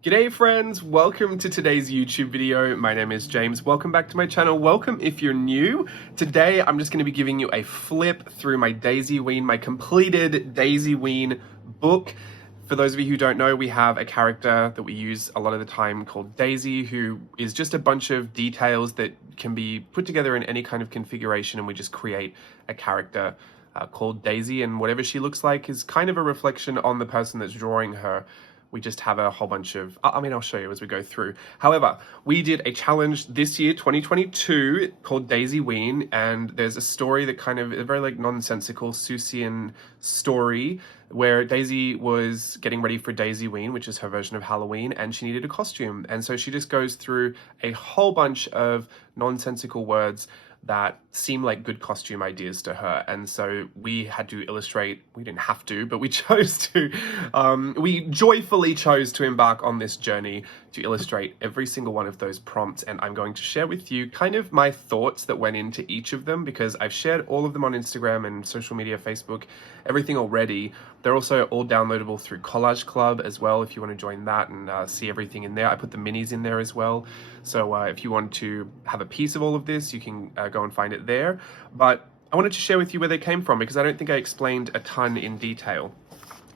G'day friends, welcome to today's YouTube video. My name is James. Welcome back to my channel. Welcome if you're new. Today I'm just going to be giving you a flip through my Daisyween, my completed Daisyween book. For those of you who don't know, we have a character that we use a lot of the time called Daisy, who is just a bunch of details that can be put together in any kind of configuration, and we just create a character called Daisy, and whatever she looks like is kind of a reflection on the person that's drawing her. We just have a whole bunch of, I'll show you as we go through. However, we did a challenge this year, 2022, called Daisyween, and there's a story that kind of, a very like nonsensical Seussian story where Daisy was getting ready for Daisyween, which is her version of Halloween, and she needed a costume. And so she just goes through a whole bunch of nonsensical words that seem like good costume ideas to her, and so we had to illustrate. We didn't have to, but we chose to. We joyfully chose to embark on this journey to illustrate every single one of those prompts, and I'm going to share with you kind of my thoughts that went into each of them, because I've shared all of them on Instagram and social media, Facebook, everything already. They're also all downloadable through Collage Club as well, if you want to join that and see everything in there. I put the minis in there as well, so if you want to have a piece of all of this, you can go and find it there. But I wanted to share with you where they came from, because I don't think I explained a ton in detail.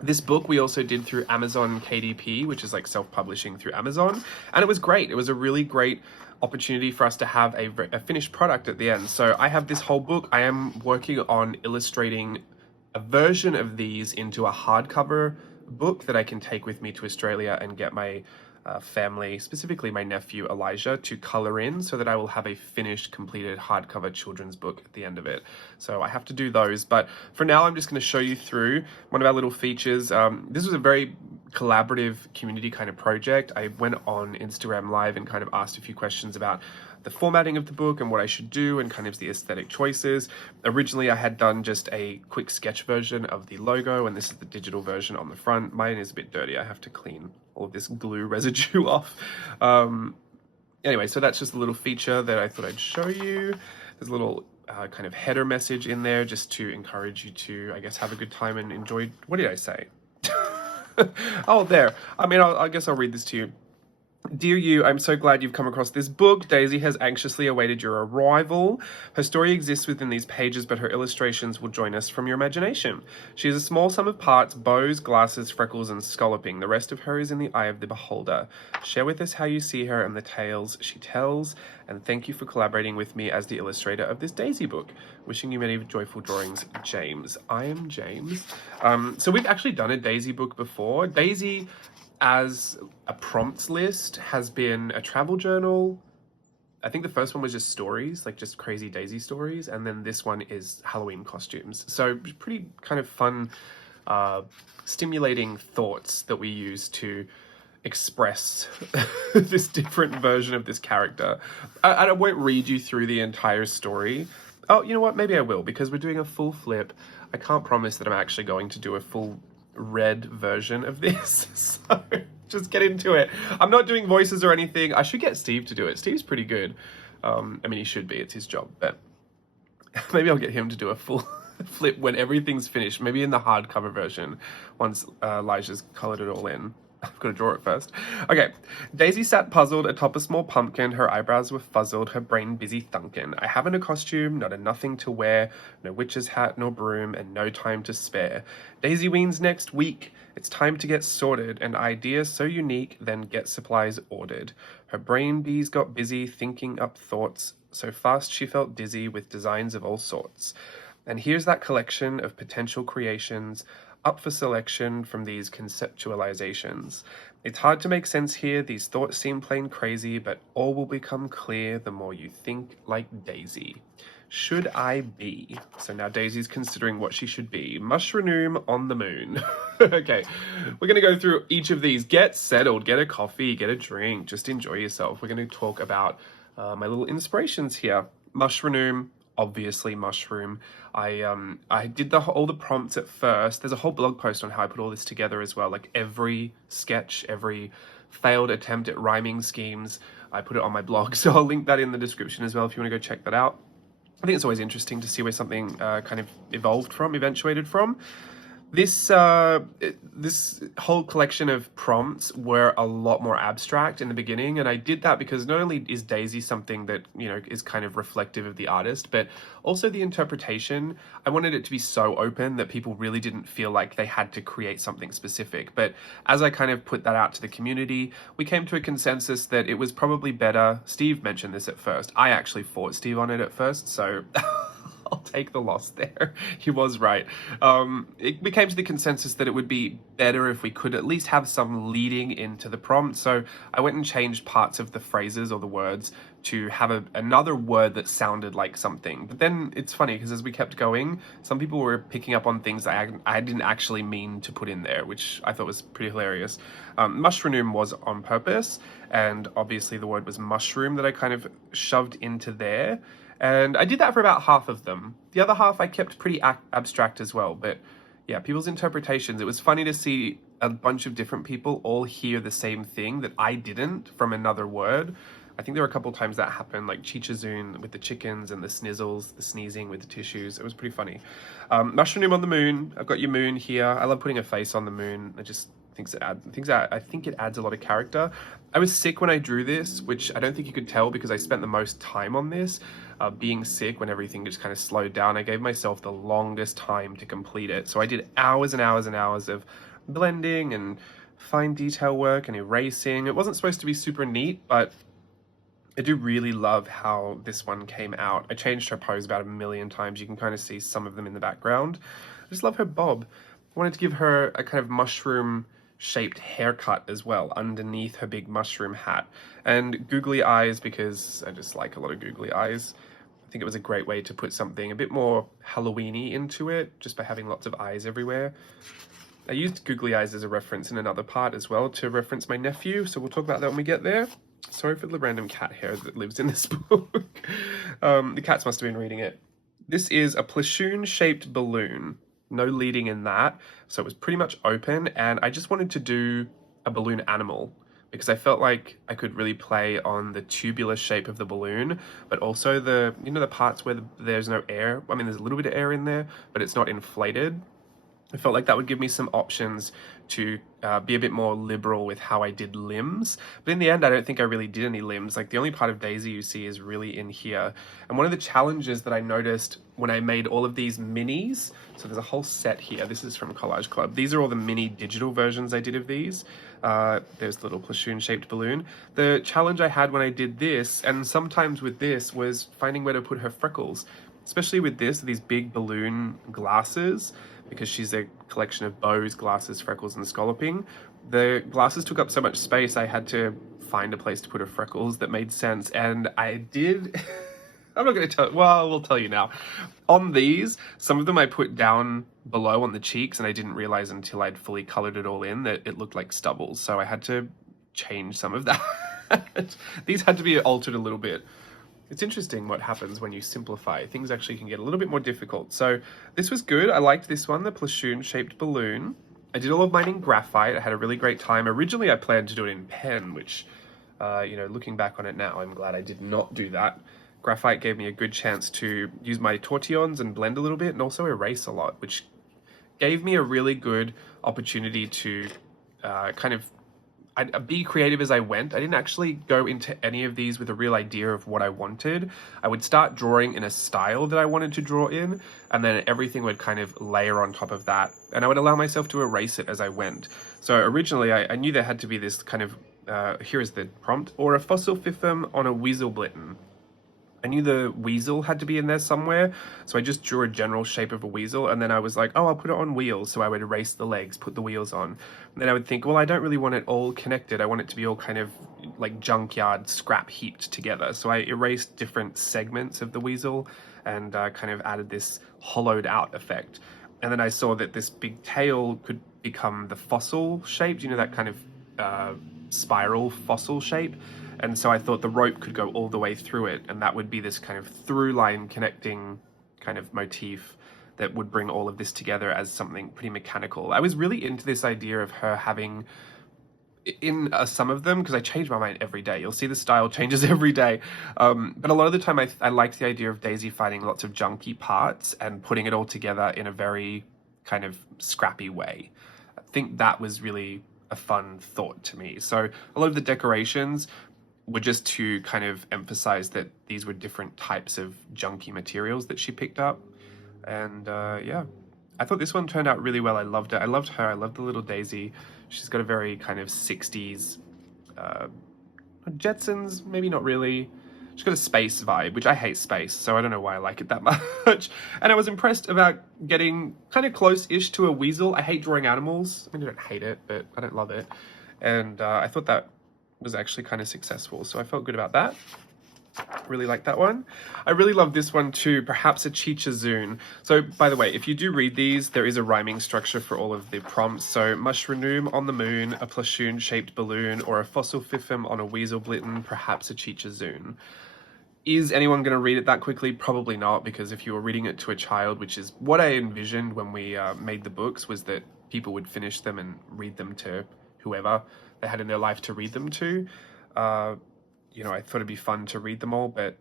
This book we also did through Amazon KDP, which is like self-publishing through Amazon, and it was great. It was a really great opportunity for us to have a finished product at the end. So I have this whole book. I am working on illustrating a version of these into a hardcover book that I can take with me to Australia and get my family, specifically my nephew Elijah, to color in, so that I will have a finished, completed hardcover children's book at the end of it. So I have to do those, but for now I'm just going to show you through one of our little features. This was a very collaborative community kind of project. I went on Instagram Live and kind of asked a few questions about the formatting of the book and what I should do and kind of the aesthetic choices. Originally I had done just a quick sketch version of the logo, and this is the digital version on the front. Mine is a bit dirty. I have to clean all of this glue residue off. Anyway, so that's just a little feature that I thought I'd show you. There's a little kind of header message in there just to encourage you to, I guess, have a good time and enjoy. What did I say? Oh, there. I guess I'll read this to you. Dear you, I'm so glad you've come across this book. Daisy has anxiously awaited your arrival. Her story exists within these pages, but her illustrations will join us from your imagination. She is a small sum of parts: bows, glasses, freckles, and scalloping. The rest of her is in the eye of the beholder. Share with us how you see her and the tales she tells, and thank you for collaborating with me as the illustrator of this Daisy book. Wishing you many joyful drawings, James. I am James. So we've actually done a Daisy book before. Daisy, as a prompts list, has been a travel journal. I think the first one was just stories, like just crazy Daisy stories, and then this one is Halloween costumes. So pretty kind of fun, stimulating thoughts that we use to express this different version of this character. I won't read you through the entire story. Oh, you know what? Maybe I will, because we're doing a full flip. I can't promise that I'm actually going to do a full read version of this, so just get into it. I'm not doing voices or anything. I should get Steve to do it. Steve's pretty good. He should be. It's his job, but maybe I'll get him to do a full flip when everything's finished, maybe in the hardcover version, once Elijah's colored it all in. I've got to draw it first. Okay. Daisy sat puzzled atop a small pumpkin. Her eyebrows were fuzzled, her brain busy thunkin'. I haven't a costume, not a nothing to wear, no witch's hat nor broom, and no time to spare. Daisyween's next week. It's time to get sorted. An idea so unique, then get supplies ordered. Her brain bees got busy thinking up thoughts, so fast she felt dizzy with designs of all sorts. And here's that collection of potential creations, up for selection from these conceptualizations. It's hard to make sense here, these thoughts seem plain crazy, but all will become clear the more you think like Daisy. Should I be? So now Daisy's considering what she should be. Mushroom on the moon. Okay, we're gonna go through each of these. Get settled, get a coffee, get a drink, just enjoy yourself. We're gonna talk about my little inspirations here. Mushroom. Obviously mushroom. I did all the prompts at first. There's a whole blog post on how I put all this together as well, like every sketch, every failed attempt at rhyming schemes, I put it on my blog, so I'll link that in the description as well if you want to go check that out. I think it's always interesting to see where something kind of evolved from, eventuated from. This whole collection of prompts were a lot more abstract in the beginning, and I did that because not only is Daisy something that, you know, is kind of reflective of the artist, but also the interpretation. I wanted it to be so open that people really didn't feel like they had to create something specific. But as I kind of put that out to the community, we came to a consensus that it was probably better. Steve mentioned this at first. I actually fought Steve on it at first, so I'll take the loss there. He was right. We came to the consensus that it would be better if we could at least have some leading into the prompt. So I went and changed parts of the phrases or the words to have another word that sounded like something. But then it's funny because as we kept going, some people were picking up on things that I didn't actually mean to put in there, which I thought was pretty hilarious. Mushroom was on purpose, and obviously the word was mushroom that I kind of shoved into there. And I did that for about half of them. The other half I kept pretty abstract as well. But yeah, people's interpretations. It was funny to see a bunch of different people all hear the same thing that I didn't from another word. I think there were a couple of times that happened, like zoon with the chickens and the snizzles, the sneezing with the tissues. It was pretty funny. Mushroom on the moon. I've got your moon here. I love putting a face on the moon. I just I think it adds a lot of character. I was sick when I drew this, which I don't think you could tell because I spent the most time on this. Being sick when everything just kind of slowed down, I gave myself the longest time to complete it. So I did hours and hours and hours of blending and fine detail work and erasing. It wasn't supposed to be super neat, but I do really love how this one came out. I changed her pose about 1,000,000 times. You can kind of see some of them in the background. I just love her bob. I wanted to give her a kind of mushroom shaped haircut as well underneath her big mushroom hat, and googly eyes because I just like a lot of googly eyes. I think it was a great way to put something a bit more Halloween-y into it just by having lots of eyes everywhere. I used googly eyes as a reference in another part as well to reference my nephew, so we'll talk about that when we get there. Sorry for the random cat hair that lives in this book. The cats must have been reading it. This is a Platoon shaped balloon. No leading in that, so it was pretty much open, and I just wanted to do a balloon animal because I felt like I could really play on the tubular shape of the balloon, but also the parts where there's no air. I mean, there's a little bit of air in there, but it's not inflated. I felt like that would give me some options to be a bit more liberal with how I did limbs. But in the end, I don't think I really did any limbs. Like the only part of Daisy you see is really in here. And one of the challenges that I noticed when I made all of these minis, so there's a whole set here. This is from Collage Club. These are all the mini digital versions I did of these. There's the little Platoon shaped balloon. The challenge I had when I did this, and sometimes with this, was finding where to put her freckles. Especially with these big balloon glasses, because she's a collection of bows, glasses, freckles, and scalloping. The glasses took up so much space, I had to find a place to put her freckles that made sense, and I did. I'm not going to tell, well, we'll tell you now. On these, some of them I put down below on the cheeks, and I didn't realize until I'd fully colored it all in that it looked like stubbles, so I had to change some of that. These had to be altered a little bit. It's interesting what happens when you simplify. Things actually can get a little bit more difficult. So this was good. I liked this one, the Platoon-shaped balloon. I did all of mine in graphite. I had a really great time. Originally, I planned to do it in pen, which, looking back on it now, I'm glad I did not do that. Graphite gave me a good chance to use my tortillons and blend a little bit and also erase a lot, which gave me a really good opportunity to I'd be creative as I went. I didn't actually go into any of these with a real idea of what I wanted. I would start drawing in a style that I wanted to draw in, and then everything would kind of layer on top of that, and I would allow myself to erase it as I went. So originally, I knew there had to be this kind of, here is the prompt, or a fossil fifum on a weasel blitten. I knew the weasel had to be in there somewhere, so I just drew a general shape of a weasel, and then I was like, oh, I'll put it on wheels, so I would erase the legs, put the wheels on. And then I would think, well, I don't really want it all connected. I want it to be all kind of like junkyard scrap heaped together. So I erased different segments of the weasel and kind of added this hollowed out effect. And then I saw that this big tail could become the fossil shaped, that kind of spiral fossil shape. And so I thought the rope could go all the way through it, and that would be this kind of through line connecting kind of motif that would bring all of this together as something pretty mechanical. I was really into this idea of her having, in some of them, because I change my mind every day. You'll see the style changes every day. But a lot of the time I liked the idea of Daisy finding lots of junky parts and putting it all together in a very kind of scrappy way. I think that was really a fun thought to me. So a lot of the decorations were just to kind of emphasize that these were different types of junky materials that she picked up. And yeah, I thought this one turned out really well. I loved it. I loved her. I loved the little Daisy. She's got a very kind of 60s Jetsons, maybe not really. She's got a space vibe, which I hate space, so I don't know why I like it that much. And I was impressed about getting kind of close-ish to a weasel. I hate drawing animals. I mean, I don't hate it, but I don't love it. And I thought that was actually kind of successful, so I felt good about that. Really like that one. I really love this one too, perhaps a zoon. So by the way, if you do read these, there is a rhyming structure for all of the prompts. So mushroom on the moon, a platoon shaped balloon, or a fossil fiffum on a weasel blitten, perhaps a zoon. Is anyone going to read it that quickly? Probably not, because if you were reading it to a child, which is what I envisioned when we made the books, was that people would finish them and read them to whoever they had in their life to read them to. You know, I thought it'd be fun to read them all, but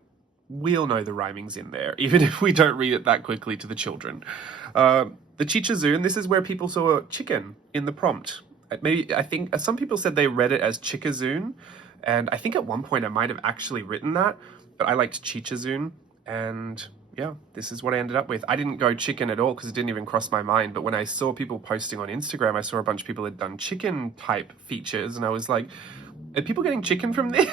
we all know the rhyming's in there, even if we don't read it that quickly to the children. The zoon, this is where people saw chicken in the prompt. Maybe, I think some people said they read it as chickazoon, and I think at one point I might have actually written that, but I liked chichazoon, and yeah, this is what I ended up with. I didn't go chicken at all because it didn't even cross my mind, but when I saw people posting on Instagram, I saw a bunch of people had done chicken type features, and I was like, are people getting chicken from this?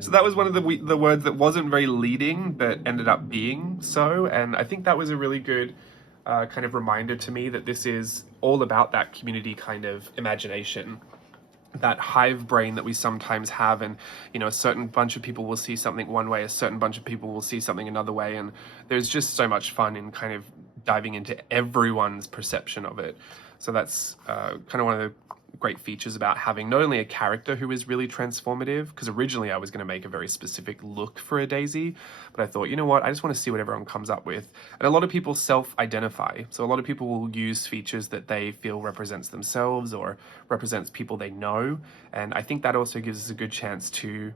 So that was one of the words that wasn't very leading, but ended up being so, and I think that was a really good kind of reminder to me that this is all about that community kind of imagination, that hive brain that we sometimes have, and you know, a certain bunch of people will see something one way, a certain bunch of people will see something another way, and there's just so much fun in kind of diving into everyone's perception of it. So that's kind of one of the great features about having not only a character who is really transformative, because originally I was going to make a very specific look for a Daisy, but I thought, you know what, I just want to see what everyone comes up with. And a lot of people self-identify, so a lot of people will use features that they feel represents themselves or represents people they know, and I think that also gives us a good chance to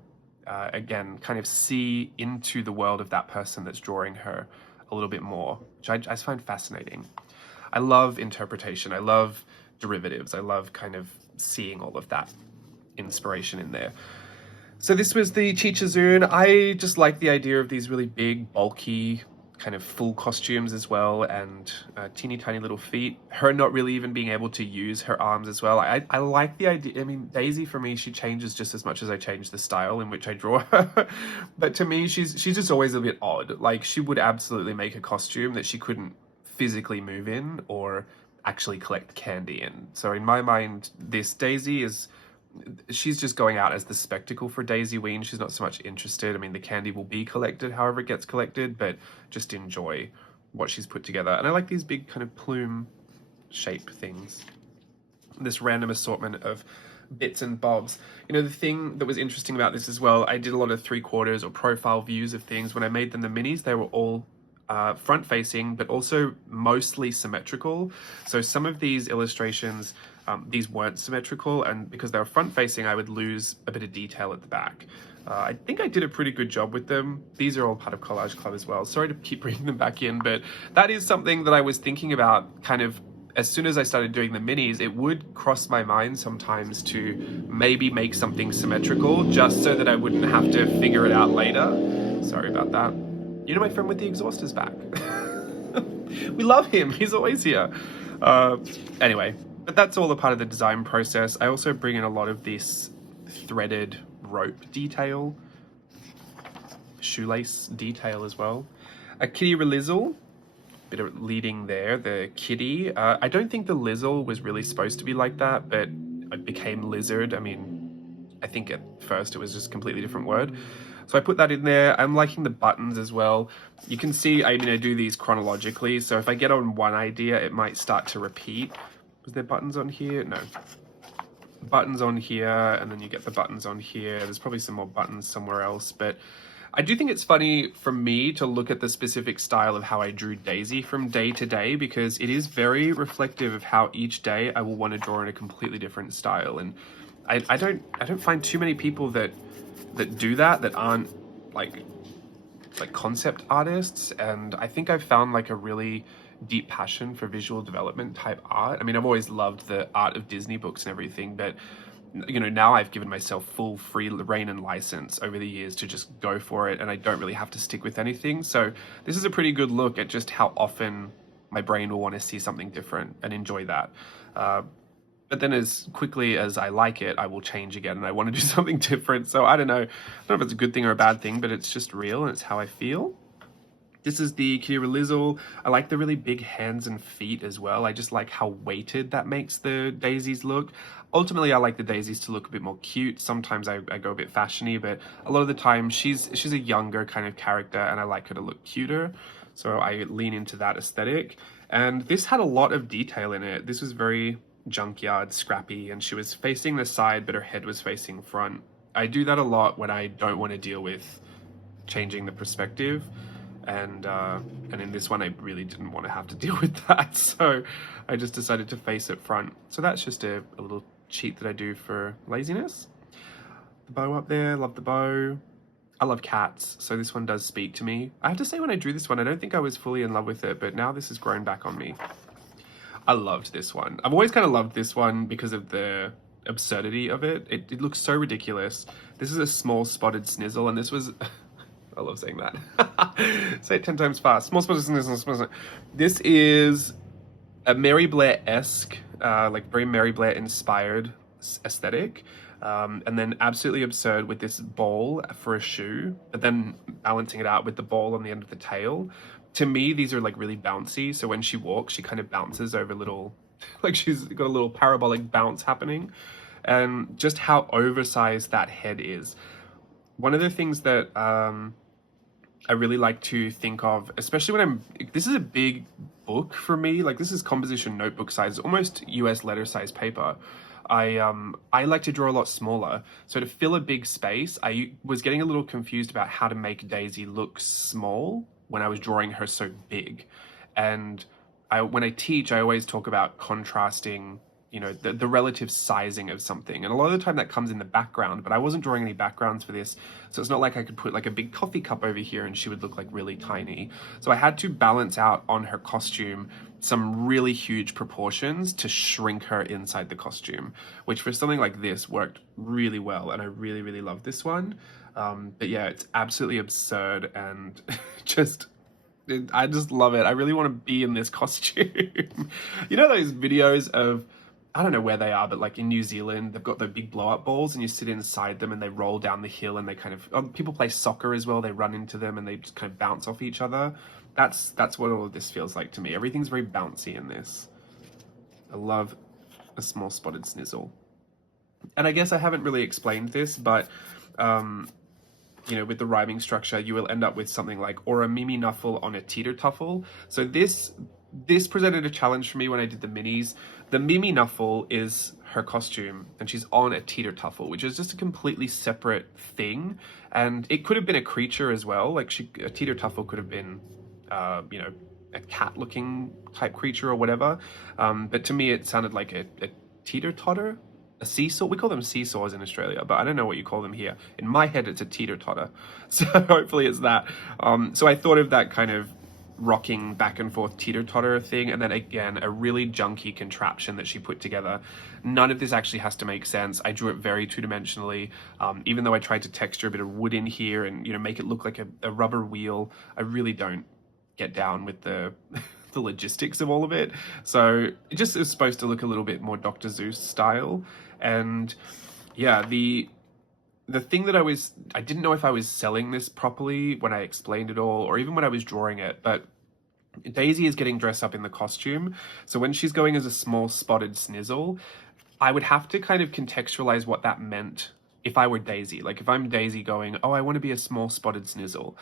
again kind of see into the world of that person that's drawing her a little bit more, which I just find fascinating. I love interpretation. I love derivatives. I love kind of seeing all of that inspiration in there. So this was the zoon. I just like the idea of these really big, bulky, kind of full costumes as well, and teeny tiny little feet. Her not really even being able to use her arms as well. I like the idea. I mean, Daisy for me, she changes just as much as I change the style in which I draw her. But to me, she's just always a bit odd. Like, she would absolutely make a costume that she couldn't physically move in or actually collect candy in. So in my mind, this Daisy she's just going out as the spectacle for Daisyween. She's not so much interested. I mean, the candy will be collected however it gets collected, but just enjoy what she's put together. And I like these big kind of plume shape things. This random assortment of bits and bobs. You know, the thing that was interesting about this as well, I did a lot of 3/4 or profile views of things. When I made them the minis, they were all front facing, but also mostly symmetrical. So some of these illustrations, these weren't symmetrical, and because they were front facing, I would lose a bit of detail at the back. I think I did a pretty good job with them. These are all part of Collage Club as well. Sorry to keep bringing them back in, but that is something that I was thinking about kind of as soon as I started doing the minis. It would cross my mind sometimes to maybe make something symmetrical just so that I wouldn't have to figure it out later. Sorry about that. You know, my friend with the exhaust is back. We love him. He's always here. Anyway, but that's all a part of the design process. I also bring in a lot of this threaded rope detail, shoelace detail as well. A kitty lizzle, bit of leading there, the kitty. I don't think the lizzle was really supposed to be like that, but it became lizard. I mean, I think at first it was just a completely different word. So I put that in there. I'm liking the buttons as well. You can see, I mean, I do these chronologically, so if I get on one idea, it might start to repeat. Was there buttons on here? No. Buttons on here, and then you get the buttons on here. There's probably some more buttons somewhere else, but I do think it's funny for me to look at the specific style of how I drew Daisy from day to day, because it is very reflective of how each day I will want to draw in a completely different style. And I don't find too many people that do that aren't like concept artists, and I think I've found like a really deep passion for visual development type art. I mean, I've always loved the art of Disney books and everything, but you know, now I've given myself full free reign and license over the years to just go for it, and I don't really have to stick with anything. So this is a pretty good look at just how often my brain will want to see something different and enjoy that. But then as quickly as I like it, I will change again and I want to do something different. So I don't know if it's a good thing or a bad thing, but it's just real and it's how I feel. This is the Kira Lizzle. I like the really big hands and feet as well. I just like how weighted that makes the daisies look. Ultimately, I like the daisies to look a bit more cute. Sometimes I go a bit fashiony, but a lot of the time she's a younger kind of character and I like her to look cuter. So I lean into that aesthetic. And this had a lot of detail in it. This was very junkyard scrappy, and she was facing the side, but her head was facing front. I do that a lot when I don't want to deal with changing the perspective. And in this one, I really didn't want to have to deal with that, so I just decided to face it front. So that's just a little cheat that I do for laziness. The bow up there, love the bow. I love cats, so this one does speak to me. I have to say, when I drew this one, I don't think I was fully in love with it, but now this has grown back on me. I loved this one. I've always kind of loved this one because of the absurdity of it. It looks so ridiculous. This is a small spotted snizzle, and this was... I love saying that. Say it 10 times fast. Small spotted snizzle. This is a Mary Blair-esque, like very Mary Blair-inspired aesthetic. And then absolutely absurd with this ball for a shoe, but then balancing it out with the ball on the end of the tail. To me, these are like really bouncy. So when she walks, she kind of bounces over little, like she's got a little parabolic bounce happening. And just how oversized that head is. One of the things that I really like to think of, especially when this is a big book for me, like this is composition notebook size, almost US letter size paper. I like to draw a lot smaller. So to fill a big space, I was getting a little confused about how to make Daisy look small when I was drawing her so big. And when I teach, I always talk about contrasting, you know, the relative sizing of something. And a lot of the time that comes in the background, but I wasn't drawing any backgrounds for this. So it's not like I could put like a big coffee cup over here and she would look like really tiny. So I had to balance out on her costume some really huge proportions to shrink her inside the costume, which for something like this worked really well. And I really, really love this one. But yeah, it's absolutely absurd and I just love it. I really want to be in this costume. You know those videos of, I don't know where they are, but like in New Zealand, they've got the big blow-up balls and you sit inside them and they roll down the hill and they kind of, people play soccer as well. They run into them and they just kind of bounce off each other. That's what all of this feels like to me. Everything's very bouncy in this. I love a small spotted snizzle. And I guess I haven't really explained this, but, you know, with the rhyming structure, you will end up with something like, or a mimi nuffle on a teeter tuffle. So this presented a challenge for me when I did the minis. The Mimi Nuffle is her costume, and she's on a teeter tuffle, which is just a completely separate thing. And it could have been a creature as well. Like a teeter tuffle could have been, you know, a cat-looking type creature or whatever. But to me, it sounded like a teeter totter, a seesaw. We call them seesaws in Australia, but I don't know what you call them here. In my head, it's a teeter totter. So hopefully it's that. So I thought of that kind of rocking back and forth teeter-totter thing, and then again a really junky contraption that she put together. None of this actually has to make sense. I drew it very two-dimensionally, even though I tried to texture a bit of wood in here and, you know, make it look like a rubber wheel. I really don't get down with the the logistics of all of it, so it just is supposed to look a little bit more Dr. Seuss style. And yeah, the thing that I didn't know if I was selling this properly when I explained it all, or even when I was drawing it, but Daisy is getting dressed up in the costume. So when she's going as a small spotted snizzle, I would have to kind of contextualize what that meant if I were Daisy. Like if I'm Daisy going, oh, I want to be a small spotted snizzle.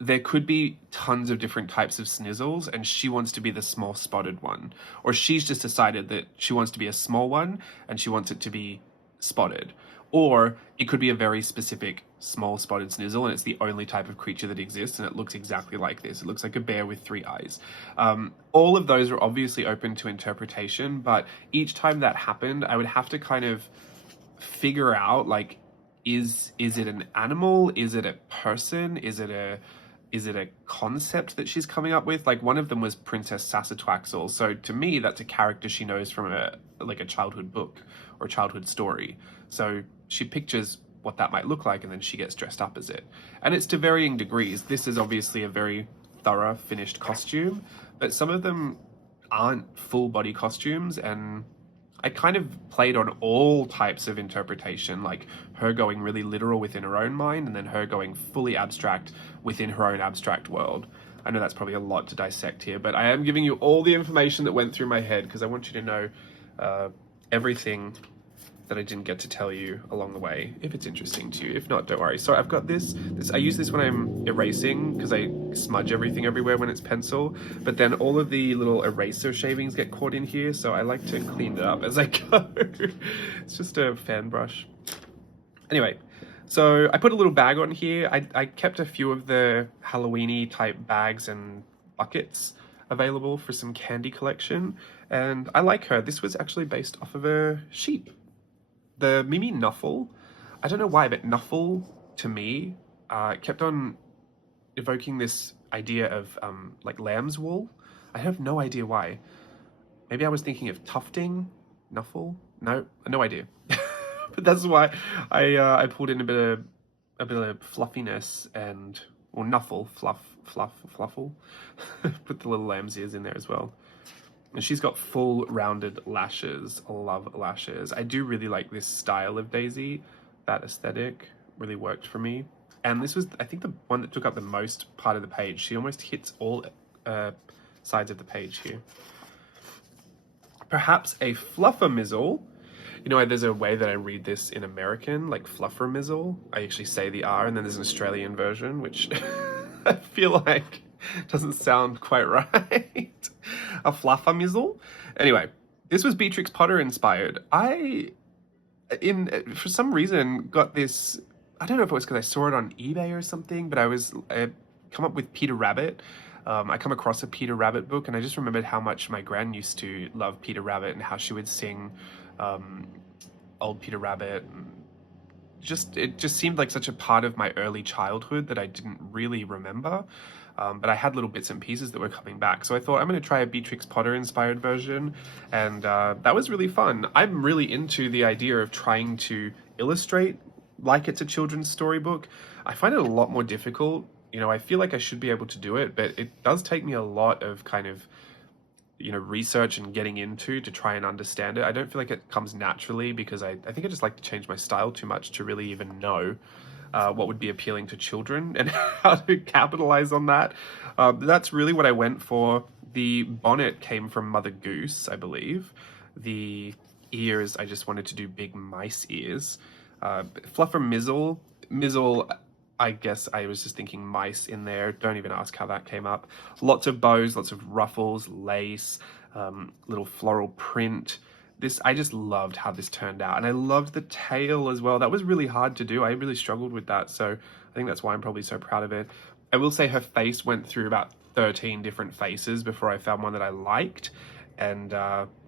There could be tons of different types of snizzles and she wants to be the small spotted one. Or she's just decided that she wants to be a small one and she wants it to be spotted. Or it could be a very specific small spotted snizzle and it's the only type of creature that exists and it looks exactly like this. It looks like a bear with 3 eyes. All of those are obviously open to interpretation, but each time that happened, I would have to kind of figure out, like, is it an animal? Is it a person? Is it a is it a concept that she's coming up with? Like one of them was Princess Sassa Twaxel. So to me, that's a character she knows from a childhood book or a childhood story. So she pictures what that might look like and then she gets dressed up as it. And it's to varying degrees. This is obviously a very thorough finished costume, but some of them aren't full body costumes, and I kind of played on all types of interpretation, like her going really literal within her own mind and then her going fully abstract within her own abstract world. I know that's probably a lot to dissect here, but I am giving you all the information that went through my head because I want you to know everything that I didn't get to tell you along the way, if it's interesting to you. If not, don't worry. So I've got this I use this when I'm erasing because I smudge everything everywhere when it's pencil, but then all of the little eraser shavings get caught in here, so I like to clean it up as I go. It's just a fan brush. Anyway, so I put a little bag on here. I kept a few of the Halloween-y type bags and buckets available for some candy collection, and I like her. This was actually based off of a sheep. The Mimi Nuffle, I don't know why, but Nuffle to me kept on evoking this idea of like lamb's wool. I have no idea why. Maybe I was thinking of tufting, Nuffle. No idea. But that's why I pulled in a bit of fluffiness and Nuffle, fluffle. Put the little lamb's ears in there as well. And she's got full rounded lashes. I love lashes. I do really like this style of Daisy. That aesthetic really worked for me. And this was, I think, the one that took up the most part of the page. She almost hits all sides of the page here. Perhaps a fluffer mizzle. You know, there's a way that I read this in American, like fluffer mizzle. I actually say the R, and then there's an Australian version, which I feel like doesn't sound quite right. A fluffer mizzle. Anyway, this was Beatrix Potter inspired. For some reason, got this, I don't know if it was because I saw it on eBay or something, but I come up with Peter Rabbit. I come across a Peter Rabbit book, and I just remembered how much my gran used to love Peter Rabbit and how she would sing old Peter Rabbit. It just seemed like such a part of my early childhood that I didn't really remember. But I had little bits and pieces that were coming back. So I thought I'm going to try a Beatrix Potter inspired version. And that was really fun. I'm really into the idea of trying to illustrate like it's a children's storybook. I find it a lot more difficult. You know, I feel like I should be able to do it, but it does take me a lot of kind of, you know, research and getting into to try and understand it. I don't feel like it comes naturally because I think I just like to change my style too much to really even know what would be appealing to children and how to capitalize on that. That's really what I went for. The bonnet came from Mother Goose, I believe. The ears, I just wanted to do big mice ears. Fluffer mizzle, I guess I was just thinking mice in there. Don't even ask how that came up. Lots of bows, lots of ruffles, lace, little floral print. I just loved how this turned out, and I loved the tail as well. That was really hard to do. I really struggled with that, so I think that's why I'm probably so proud of it. I will say her face went through about 13 different faces before I found one that I liked, and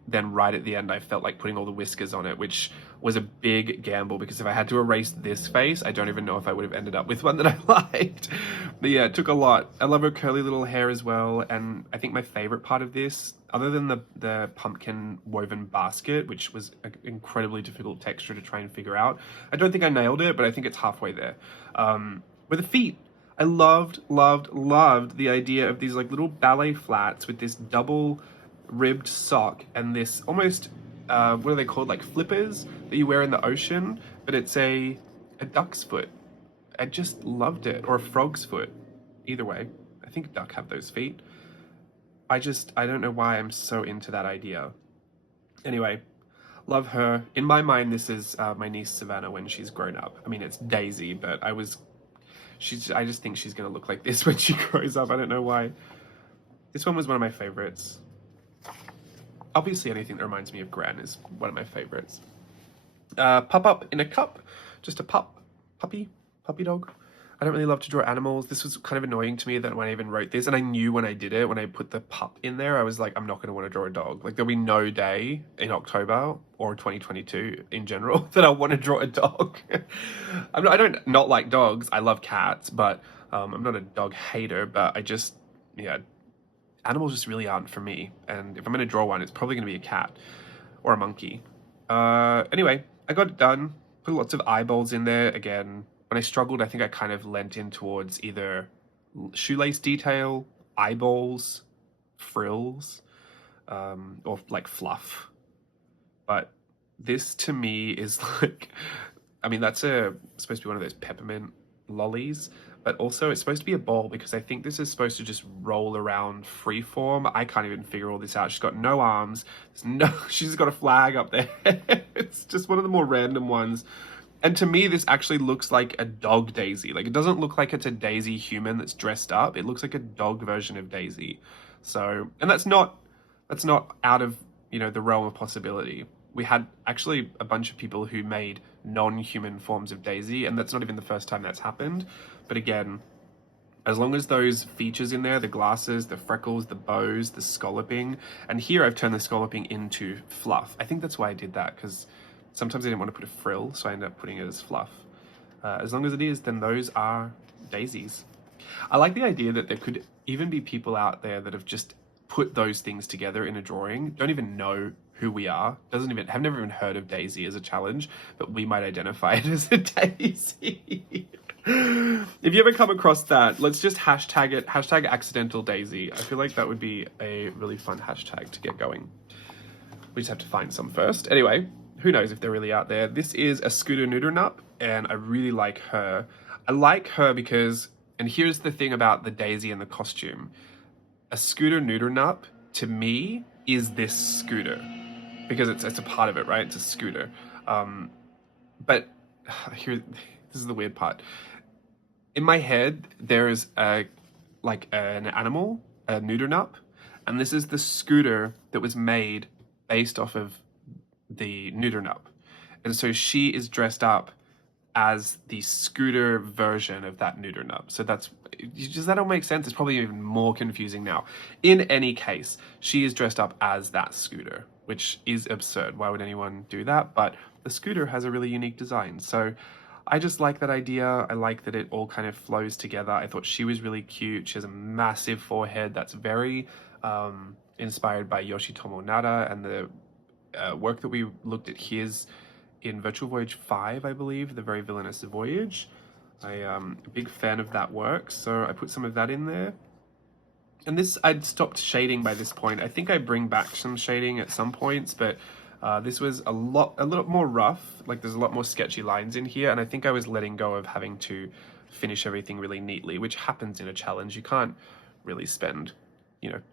then right at the end I felt like putting all the whiskers on it, which was a big gamble because if I had to erase this face, I don't even know if I would have ended up with one that I liked. But yeah, it took a lot. I love her curly little hair as well, and I think my favorite part of this, other than the pumpkin woven basket, which was an incredibly difficult texture to try and figure out, I don't think I nailed it, but I think it's halfway there. With the feet, I loved the idea of these like little ballet flats with this double ribbed sock and this almost what are they called, like flippers that you wear in the ocean, but it's a duck's foot. I just loved it. Or a frog's foot, either way. I think duck have those feet. I don't know why I'm so into that idea. Anyway, love her. In my mind, this is my niece Savannah when she's grown up. I mean, it's Daisy, but I just think she's gonna look like this when she grows up. I don't know why. This one was one of my favorites. Obviously, anything that reminds me of Gran is one of my favorites. Pup up in a cup, just a puppy dog. I don't really love to draw animals. This was kind of annoying to me that when I even wrote this, and I knew when I did it, when I put the pup in there, I was like, I'm not going to want to draw a dog. Like, there'll be no day in October or 2022 in general that I want to draw a dog. I don't not like dogs. I love cats, but I'm not a dog hater, but yeah, animals just really aren't for me. And if I'm going to draw one, it's probably going to be a cat or a monkey. Anyway, I got it done. Put lots of eyeballs in there. Again, when I struggled, I think I kind of leant in towards either shoelace detail, eyeballs, frills, or like fluff. But this to me is like, I mean, that's supposed to be one of those peppermint lollies, but also it's supposed to be a ball because I think this is supposed to just roll around freeform. I can't even figure all this out. She's got no arms. She's got a flag up there. It's just one of the more random ones. And to me, this actually looks like a dog Daisy. Like, it doesn't look like it's a Daisy human that's dressed up. It looks like a dog version of Daisy. So, and that's not out of, the realm of possibility. We had actually a bunch of people who made non-human forms of Daisy, and that's not even the first time that's happened. But again, as long as those features in there, the glasses, the freckles, the bows, the scalloping, and here I've turned the scalloping into fluff. I think that's why I did that, because sometimes I didn't want to put a frill, so I ended up putting it as fluff. As long as it is, then those are daisies. I like the idea that there could even be people out there that have just put those things together in a drawing, don't even know who we are, have never even heard of Daisy as a challenge, but we might identify it as a Daisy. If you ever come across that, let's just hashtag it, hashtag accidental Daisy. I feel like that would be a really fun hashtag to get going. We just have to find some first. Anyway, who knows if they're really out there. This is a Scooter Nup, and I really like her. I like her because, and here's the thing about the Daisy and the costume. A Scooter Nup, to me, is this scooter. Because it's a part of it, right? It's a scooter. But here, this is the weird part. In my head, there's an animal, a Nup, and this is the scooter that was made based off of the Nup. And so she is dressed up as the scooter version of that Nup. So does that all make sense? It's probably even more confusing now. In any case, she is dressed up as that scooter, which is absurd. Why would anyone do that? But the scooter has a really unique design. So I just like that idea. I like that it all kind of flows together. I thought she was really cute. She has a massive forehead that's very inspired by Yoshitomo Nara and the work that we looked at his in Virtual Voyage 5, I believe, The Very Villainous Voyage. I'm a big fan of that work, so I put some of that in there. And this, I'd stopped shading by this point. I think I bring back some shading at some points, but this was a little more rough. Like, there's a lot more sketchy lines in here, and I think I was letting go of having to finish everything really neatly, which happens in a challenge. You can't really spend,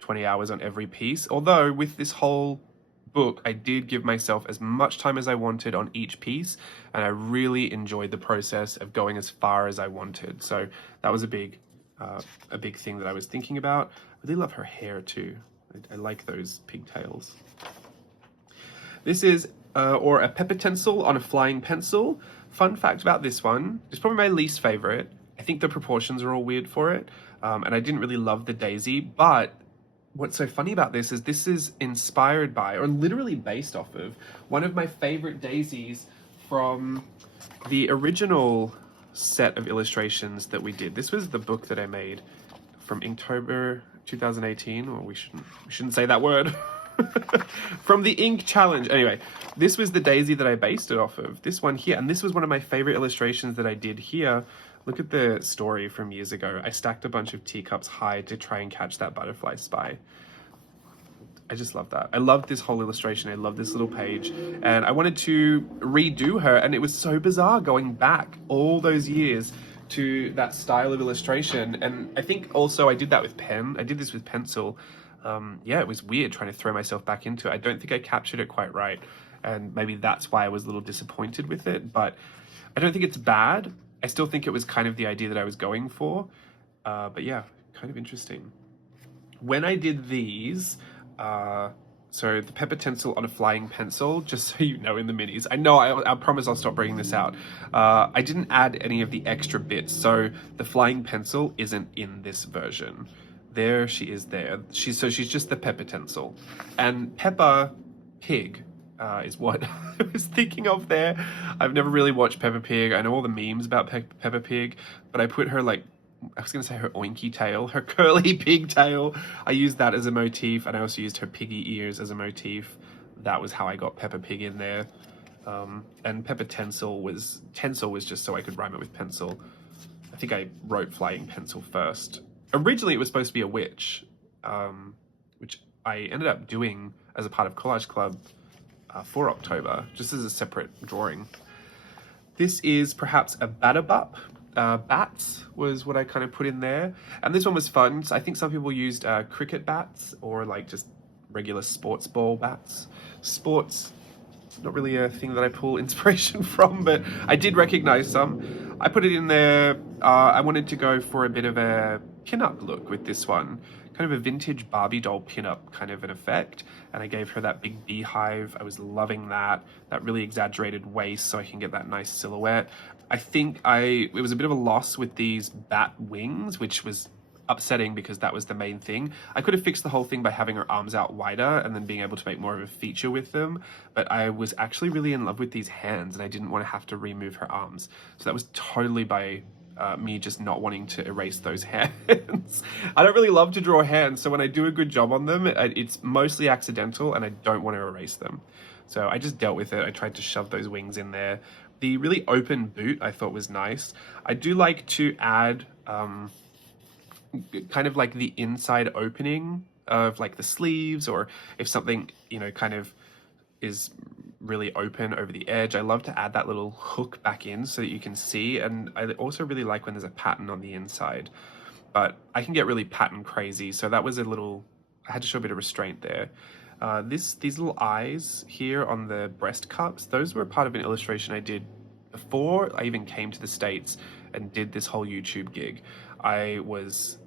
20 hours on every piece. Although, with this whole book, I did give myself as much time as I wanted on each piece, and I really enjoyed the process of going as far as I wanted. So that was a big thing that I was thinking about. I really love her hair too. I like those pigtails. This is or a pepper tinsel on a flying pencil. Fun fact about this one, it's probably my least favorite. I think the proportions are all weird for it, and I didn't really love the daisy, but what's so funny about this is inspired by, or literally based off of, one of my favorite daisies from the original set of illustrations that we did. This was the book that I made from Inktober 2018, or we shouldn't say that word. From the Ink Challenge. Anyway, this was the daisy that I based it off of. This one here, and this was one of my favorite illustrations that I did here. Look at the story from years ago. I stacked a bunch of teacups high to try and catch that butterfly spy. I just love that. I love this whole illustration. I love this little page. And I wanted to redo her, and it was so bizarre going back all those years to that style of illustration. And I think also I did that with pen. I did this with pencil. Yeah, it was weird trying to throw myself back into it. I don't think I captured it quite right. And maybe that's why I was a little disappointed with it. But I don't think it's bad. I still think it was kind of the idea that I was going for. But yeah, kind of interesting. When I did these, so the pepper tinsel on a flying pencil, just so you know, in the minis. I know, I promise I'll stop bringing this out. I didn't add any of the extra bits. So the flying pencil isn't in this version. There she is there. She's just the pepper tinsel. And Peppa Pig is what I was thinking of there. I've never really watched Peppa Pig. I know all the memes about Peppa Pig, but I put her like I was going to say her oinky tail, her curly pig tail. I used that as a motif, and I also used her piggy ears as a motif. That was how I got Peppa Pig in there. And Peppa Tinsel was just so I could rhyme it with pencil. I think I wrote flying pencil first. Originally, it was supposed to be a witch, which I ended up doing as a part of Collage Club for October, just as a separate drawing. This is perhaps a batterbup. Bats was what I kind of put in there. And this one was fun. So I think some people used cricket bats or like just regular sports ball bats. Sports, not really a thing that I pull inspiration from, but I did recognize some. I put it in there. I wanted to go for a bit of a pin-up look with this one. Kind of a vintage Barbie doll pin-up kind of an effect. And I gave her that big beehive. I was loving that really exaggerated waist so I can get that nice silhouette. I think it was a bit of a loss with these bat wings, which was upsetting because that was the main thing. I could have fixed the whole thing by having her arms out wider and then being able to make more of a feature with them, but I was actually really in love with these hands and I didn't want to have to remove her arms. So that was totally by me just not wanting to erase those hands. I don't really love to draw hands, so when I do a good job on them, it's mostly accidental and I don't want to erase them. So I just dealt with it. I tried to shove those wings in there. The really open boot I thought was nice. I do like to add kind of like the inside opening of like the sleeves, or if something, you know, kind of is really open over the edge, I love to add that little hook back in so that you can see. And I also really like when there's a pattern on the inside, but I can get really pattern crazy. So that was I had to show a bit of restraint there. These little eyes here on the breast cups, those were part of an illustration I did before I even came to the States and did this whole YouTube gig. I was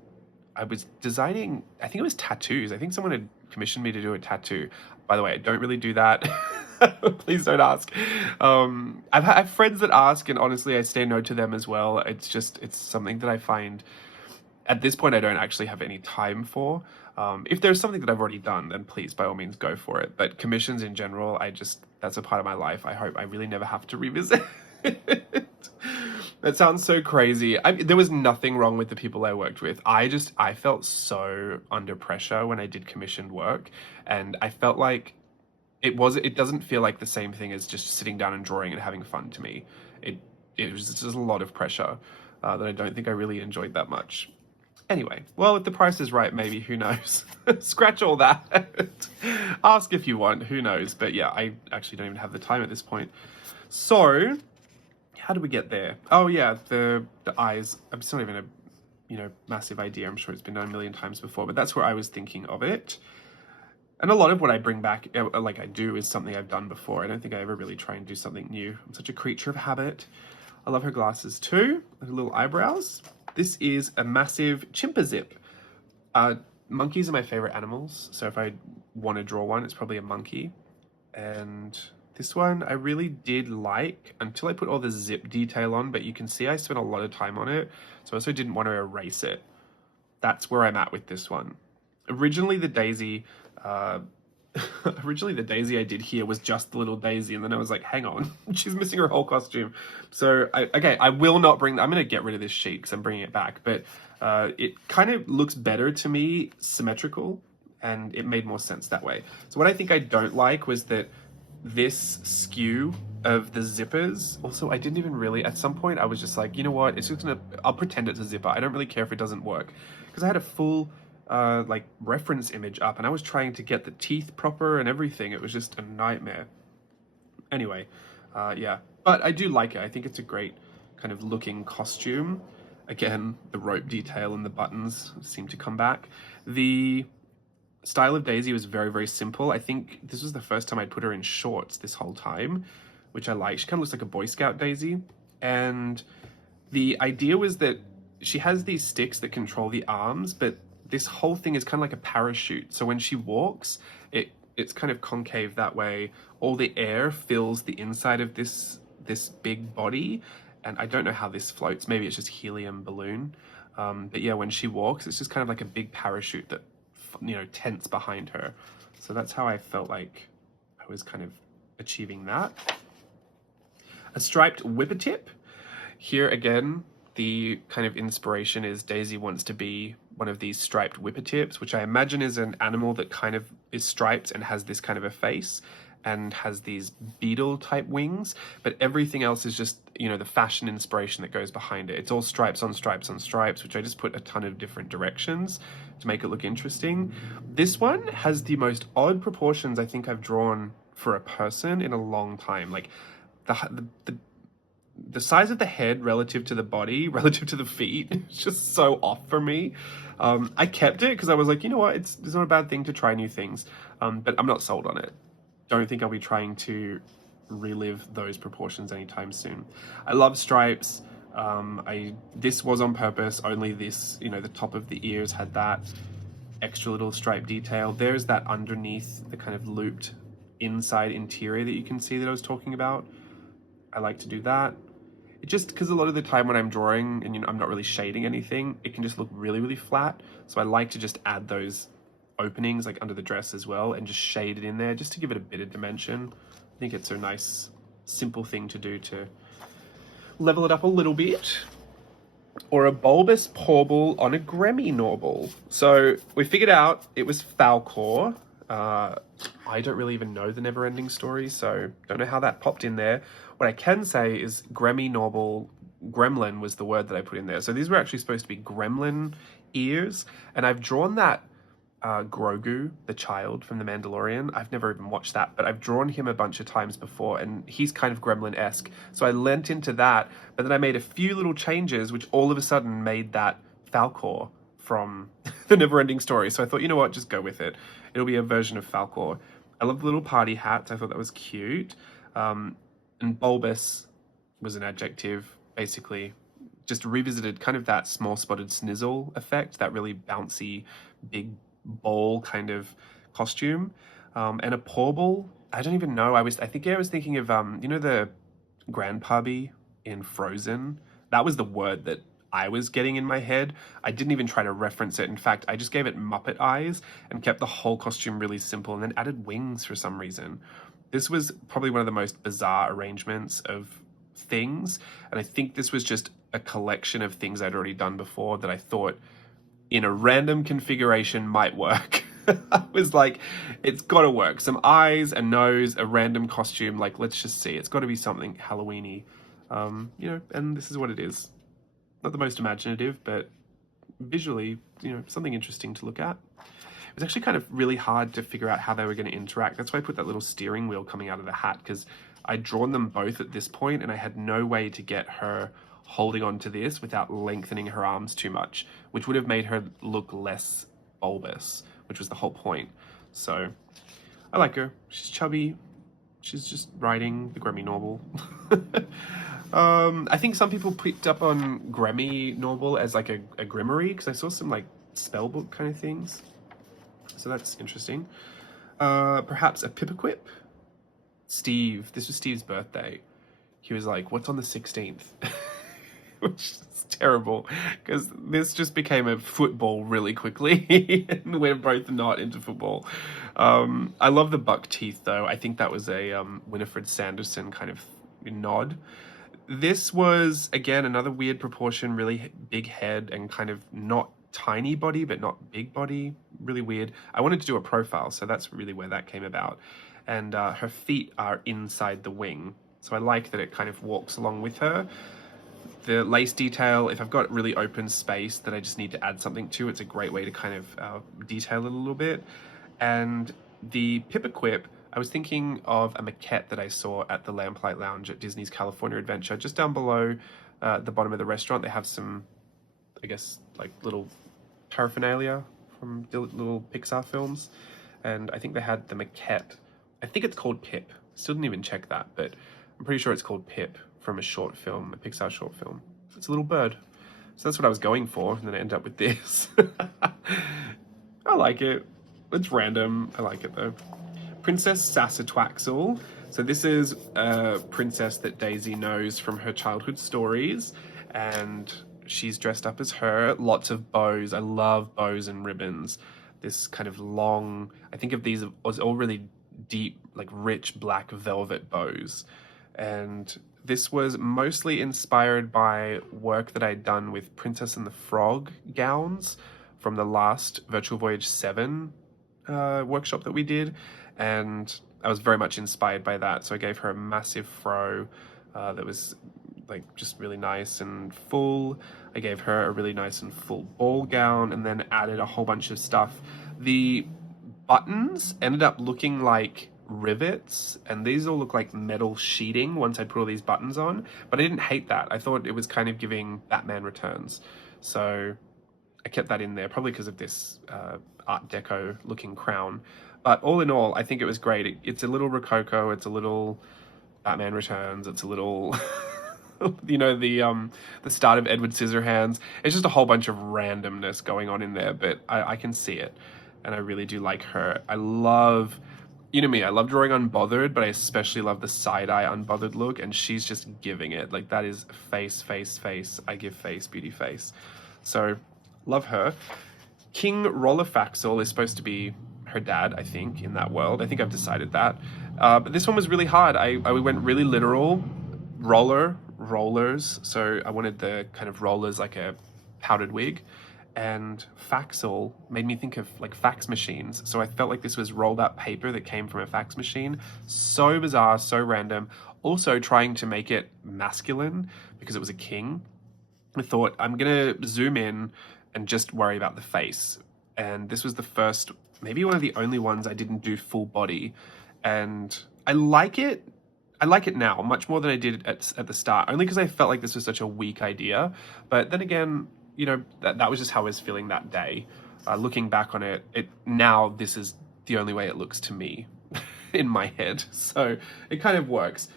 designing, I think it was tattoos. I think someone had commissioned me to do a tattoo. By the way, I don't really do that. Please don't ask. I have friends that ask, and honestly, I say no to them as well. It's something that I find, at this point, I don't actually have any time for. If there's something that I've already done, then please, by all means, go for it. But commissions in general, that's a part of my life. I hope I really never have to revisit it. That sounds so crazy. There was nothing wrong with the people I worked with. I felt so under pressure when I did commissioned work, and I felt like it doesn't feel like the same thing as just sitting down and drawing and having fun to me. It was just a lot of pressure that I don't think I really enjoyed that much. Anyway, well, if the price is right, maybe, who knows? Scratch all that. Ask if you want, who knows? But yeah, I actually don't even have the time at this point. So, how do we get there? Oh yeah, the eyes. I'm still not even a massive idea. I'm sure it's been done a million times before, but that's where I was thinking of it. And a lot of what I bring back, like I do, is something I've done before. I don't think I ever really try and do something new. I'm such a creature of habit. I love her glasses too, her little eyebrows. This is a massive Chimper zip. Monkeys are my favorite animals, so if I want to draw one, it's probably a monkey. And this one I really did like until I put all the zip detail on, but you can see I spent a lot of time on it, so I also didn't want to erase it. That's where I'm at with this one. Originally the Daisy I did here was just the little Daisy, and then I was like, hang on, she's missing her whole costume. So I will not I'm going to get rid of this sheet because I'm bringing it back, but it kind of looks better to me symmetrical, and it made more sense that way. So what I think I don't like was that this skew of the zippers. Also, I didn't even really, at some point I was just like, you know what, I'll pretend it's a zipper. I don't really care if it doesn't work, because I had a full like reference image up and I was trying to get the teeth proper and everything. It was just a nightmare. Anyway, yeah, but I do like it. I think it's a great kind of looking costume. Again, the rope detail and the buttons seem to come back. The style of Daisy was very, very simple. I think this was the first time I'd put her in shorts this whole time, which I like. She kind of looks like a Boy Scout Daisy. And the idea was that she has these sticks that control the arms, but this whole thing is kind of like a parachute. So when she walks, it's kind of concave that way. All the air fills the inside of this big body. And I don't know how this floats. Maybe it's just helium balloon. But yeah, when she walks, it's just kind of like a big parachute that, tents behind her. So that's how I felt like I was kind of achieving that. A striped whipper tip. Here again, the kind of inspiration is Daisy wants to be one of these striped whipper-tips, which I imagine is an animal that kind of is striped and has this kind of a face and has these beetle-type wings, but everything else is just, you know, the fashion inspiration that goes behind it. It's all stripes on stripes on stripes, which I just put a ton of different directions to make it look interesting. This one has the most odd proportions I think I've drawn for a person in a long time. Like, the size of the head relative to the body, relative to the feet, it's just so off for me. I kept it because I was like, you know what, it's not a bad thing to try new things, but I'm not sold on it. Don't think I'll be trying to relive those proportions anytime soon. I love stripes. This was on purpose, only this, you know, the top of the ears had that extra little stripe detail. There's that underneath, the kind of looped inside interior that you can see that I was talking about. I like to do that. It just, because a lot of the time when I'm drawing and, you know, I'm not really shading anything, it can just look really, really flat. So I like to just add those openings like under the dress as well and just shade it in there just to give it a bit of dimension. I think it's a nice, simple thing to do to level it up a little bit. Or a bulbous poorble on a gremmy normal. So we figured out it was Falcor. I don't really even know the Neverending Story, so don't know how that popped in there. What I can say is gremmy normal, gremlin was the word that I put in there. So these were actually supposed to be gremlin ears, and I've drawn that Grogu, the child from The Mandalorian. I've never even watched that, but I've drawn him a bunch of times before, and he's kind of gremlin-esque. So I lent into that, but then I made a few little changes, which all of a sudden made that Falcor from the Neverending Story. So I thought, you know what, just go with it. It'll be a version of Falcor. I love the little party hats. I thought that was cute. And bulbous was an adjective, basically. Just revisited kind of that small spotted snizzle effect, that really bouncy, big ball kind of costume. And a poorble, I don't even know. I think I was thinking of, you know, the grandpappy in Frozen? That was the word that I was getting in my head. I didn't even try to reference it. In fact, I just gave it Muppet eyes and kept the whole costume really simple and then added wings for some reason. This was probably one of the most bizarre arrangements of things. And I think this was just a collection of things I'd already done before that I thought in a random configuration might work. I was like, it's got to work. Some eyes, a nose, a random costume. Like, let's just see. It's got to be something Halloween-y. You know, and this is what it is. Not the most imaginative, but visually, you know, something interesting to look at. It was actually kind of really hard to figure out how they were going to interact. That's why I put that little steering wheel coming out of the hat, because I'd drawn them both at this point and I had no way to get her holding on to this without lengthening her arms too much, which would have made her look less bulbous, which was the whole point. So I like her. She's chubby. She's just riding the Grammy normal. I think some people picked up on Grammy normal as like a Grimmery, because I saw some like spell book kind of things. So that's interesting. Perhaps a Pippaquip. Steve, this was Steve's birthday. He was like, what's on the 16th? Which is terrible, because this just became a football really quickly, and we're both not into football. I love the buck teeth, though. I think that was a Winifred Sanderson kind of nod. This was, again, another weird proportion, really big head and kind of not tiny body, but not big body. Really weird. I wanted to do a profile, so that's really where that came about. And her feet are inside the wing, so I like that it kind of walks along with her. The lace detail, if I've got really open space that I just need to add something to, it's a great way to kind of detail it a little bit. And the Pippaquip, I was thinking of a maquette that I saw at the Lamplight Lounge at Disney's California Adventure. Just down below the bottom of the restaurant, they have some, I guess, like little paraphernalia from the little Pixar films. And I think they had the maquette. I think it's called Pip. Still didn't even check that, but I'm pretty sure it's called Pip from a short film, a Pixar short film. It's a little bird. So that's what I was going for, and then I end up with this. I like it. It's random. I like it though. Princess Sassa Twaxel. So this is a princess that Daisy knows from her childhood stories, and she's dressed up as her. Lots of bows. I love bows and ribbons. This kind of long, I think of these as all really deep, like rich black velvet bows. And this was mostly inspired by work that I'd done with Princess and the Frog gowns from the last Virtual Voyage 7 workshop that we did, and I was very much inspired by that. So I gave her a massive fro that was like just really nice and full. I gave her a really nice and full ball gown, and then added a whole bunch of stuff. The buttons ended up looking like rivets, and these all look like metal sheeting once I put all these buttons on, but I didn't hate that. I thought it was kind of giving Batman Returns, so I kept that in there, probably because of this Art Deco looking crown. But all in all, I think it was great. It's a little Rococo, it's a little Batman Returns, it's a little you know, the start of Edward Scissorhands. It's just a whole bunch of randomness going on in there, but I can see it, and I really do like her. I love, you know me, I love drawing unbothered, but I especially love the side-eye unbothered look, and she's just giving it. Like, that is face, face, face. I give face, beauty face. So, love her. King Rollerfaxel is supposed to be her dad, I think, in that world. I think I've decided that. But this one was really hard. I went really literal. Rollers, so I wanted the kind of rollers like a powdered wig, and faxel made me think of like fax machines, so I felt like this was rolled up paper that came from a fax machine. So bizarre, so random. Also trying to make it masculine because it was a king. I thought, I'm gonna zoom in and just worry about the face, and this was the first, maybe one of the only ones I didn't do full body, and I like it. I like it now much more than I did at the start, only because I felt like this was such a weak idea. But then again, you know, that was just how I was feeling that day. Looking back on it, now this is the only way it looks to me in my head. So it kind of works.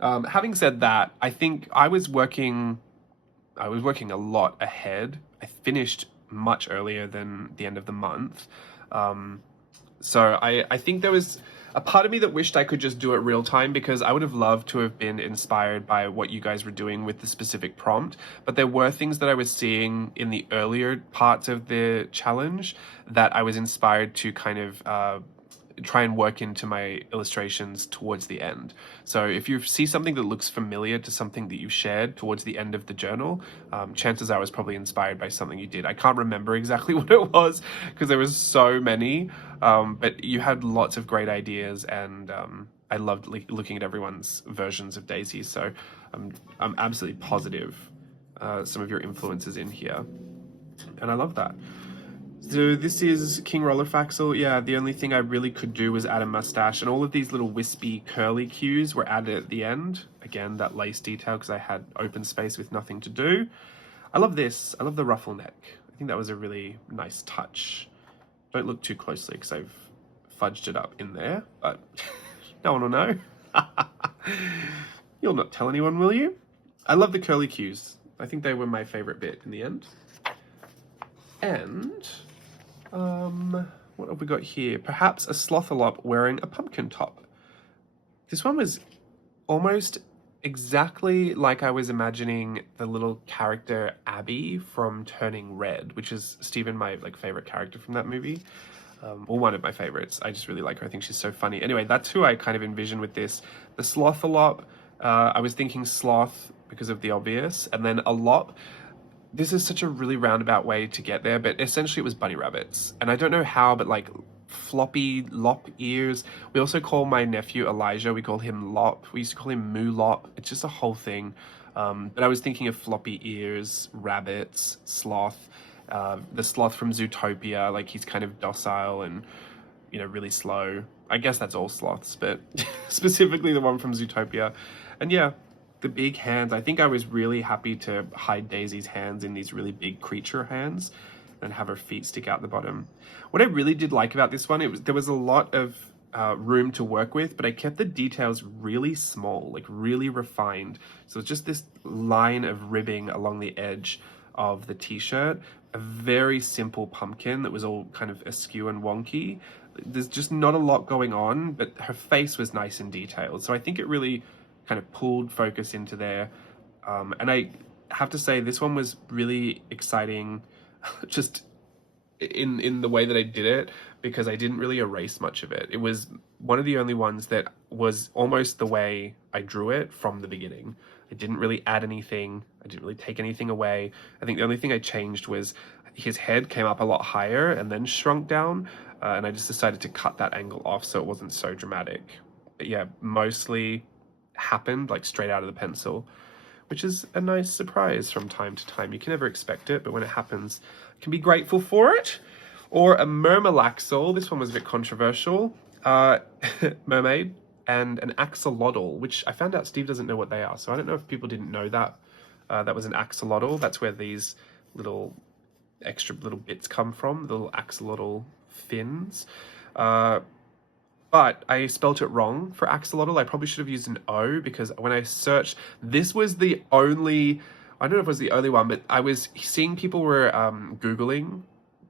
Having said that, I think I was working a lot ahead. I finished much earlier than the end of the month. So I think there was a part of me that wished I could just do it real time, because I would have loved to have been inspired by what you guys were doing with the specific prompt. But there were things that I was seeing in the earlier parts of the challenge that I was inspired to kind of try and work into my illustrations towards the end. So if you see something that looks familiar to something that you've shared towards the end of the journal, chances are I was probably inspired by something you did. I can't remember exactly what it was because there was so many, but you had lots of great ideas, and I loved looking at everyone's versions of Daisy. So I'm absolutely positive some of your influences in here, and I love that. So this is King Rollerfaxel. Yeah, the only thing I really could do was add a mustache, and all of these little wispy curly cues were added at the end. Again, that lace detail because I had open space with nothing to do. I love this. I love the ruffle neck. I think that was a really nice touch. Don't look too closely because I've fudged it up in there, but no one will know. You'll not tell anyone, will you? I love the curly cues. I think they were my favorite bit in the end. And what have we got here? Perhaps a Slothalop wearing a pumpkin top. This one was almost exactly like I was imagining the little character Abby from Turning Red, which is Stephen, my favorite character from that movie. Or one of my favorites. I just really like her. I think she's so funny. Anyway, that's who I kind of envision with this. The Slothalop, I was thinking sloth because of the obvious, and then a lop. This is such a really roundabout way to get there, but essentially it was bunny rabbits. And I don't know how, but like floppy lop ears. We also call my nephew Elijah, we call him Lop. We used to call him Moo Lop. It's just a whole thing. But I was thinking of floppy ears, rabbits, sloth, the sloth from Zootopia, like he's kind of docile and, you know, really slow. I guess that's all sloths, but specifically the one from Zootopia. And yeah, the big hands. I think I was really happy to hide Daisy's hands in these really big creature hands and have her feet stick out the bottom. What I really did like about this one, there was a lot of room to work with, but I kept the details really small, like really refined. So it's just this line of ribbing along the edge of the t-shirt, a very simple pumpkin that was all kind of askew and wonky. There's just not a lot going on, but her face was nice and detailed. So I think it really kind of pulled focus into there. And I have to say, this one was really exciting just in the way that I did it, because I didn't really erase much of it. It was one of the only ones that was almost the way I drew it from the beginning. I didn't really add anything. I didn't really take anything away. I think the only thing I changed was his head came up a lot higher and then shrunk down, and I just decided to cut that angle off so it wasn't so dramatic. But yeah, mostly happened like straight out of the pencil, which is a nice surprise from time to time. You can never expect it, but when it happens, you can be grateful for it. Or a Murmal. This one was a bit controversial. Mermaid and an axolotl, which I found out Steve doesn't know what they are. So I don't know if people didn't know that. That was an axolotl. That's where these little extra little bits come from, the little axolotl fins. But I spelt it wrong for axolotl. I probably should have used an O, because when I searched, this was the only, I don't know if it was the only one, but I was seeing people were Googling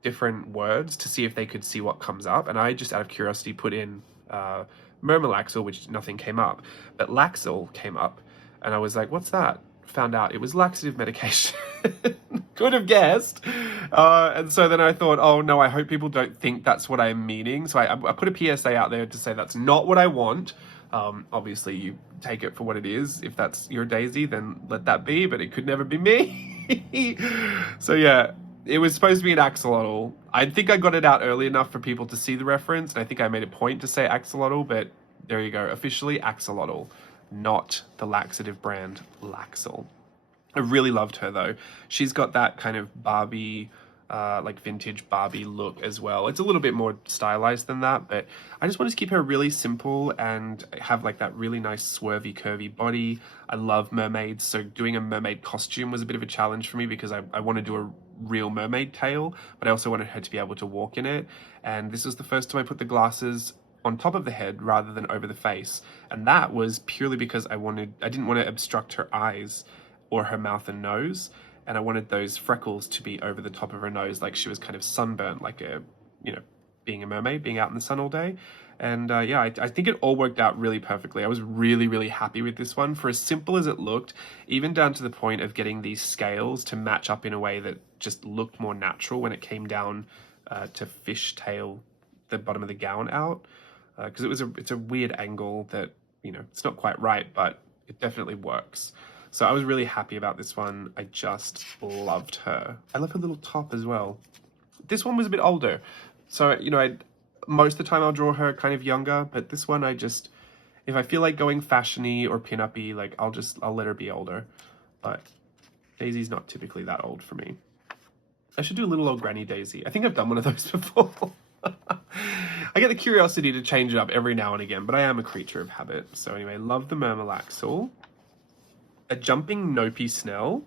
different words to see if they could see what comes up, and I just out of curiosity put in Murmal, which nothing came up, but Laxel came up, and I was like, what's that? Found out it was laxative medication. Could have guessed. And so then I thought, oh no, I hope people don't think that's what I'm meaning. So I put a PSA out there to say that's not what I want. Obviously you take it for what it is. If that's your Daisy, then let that be, but it could never be me. So yeah, it was supposed to be an axolotl. I think I got it out early enough for people to see the reference, and I think I made a point to say axolotl, but there you go, officially axolotl, not the laxative brand Laxel. I really loved her though. She's got that kind of Barbie, like vintage Barbie look as well. It's a little bit more stylized than that, but I just wanted to keep her really simple and have like that really nice swervy, curvy body. I love mermaids, so doing a mermaid costume was a bit of a challenge for me because I want to do a real mermaid tail, but I also wanted her to be able to walk in it. And this was the first time I put the glasses on top of the head rather than over the face, and that was purely because I didn't want to obstruct her eyes or her mouth and nose, and I wanted those freckles to be over the top of her nose, like she was kind of sunburnt, like a, you know, being a mermaid, being out in the sun all day. And yeah, I think it all worked out really perfectly. I was really, really happy with this one, for as simple as it looked, even down to the point of getting these scales to match up in a way that just looked more natural when it came down to fishtail the bottom of the gown out. Because it's a weird angle that, you know, it's not quite right, but it definitely works. So I was really happy about this one. I just loved her. I love her little top as well. This one was a bit older, so, you know, most of the time I'll draw her kind of younger, but this one if I feel like going fashiony or pin-up-y, like I'll let her be older. But Daisy's not typically that old for me. I should do a little old granny Daisy. I think I've done one of those before. I get the curiosity to change it up every now and again, but I am a creature of habit. So anyway, love the Murmal. A jumping nopy snell.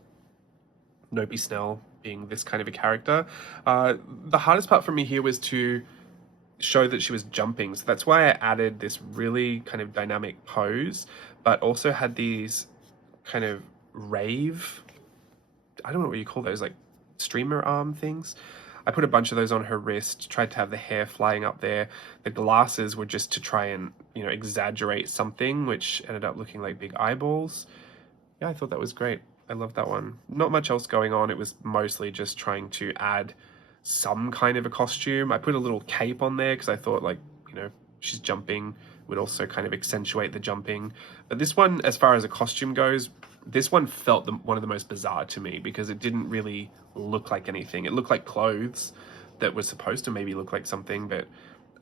Nopy snell being this kind of a character. The hardest part for me here was to show that she was jumping. So that's why I added this really kind of dynamic pose, but also had these kind of rave, I don't know what you call those, like streamer arm things. I put a bunch of those on her wrist, tried to have the hair flying up there. The glasses were just to try and, you know, exaggerate something, which ended up looking like big eyeballs. Yeah, I thought that was great. I love that one. Not much else going on. It was mostly just trying to add some kind of a costume. I put a little cape on there because I thought, like, you know, she's jumping would also kind of accentuate the jumping. But this one, as far as a costume goes, this one felt one of the most bizarre to me because it didn't really look like anything. It looked like clothes that were supposed to maybe look like something, but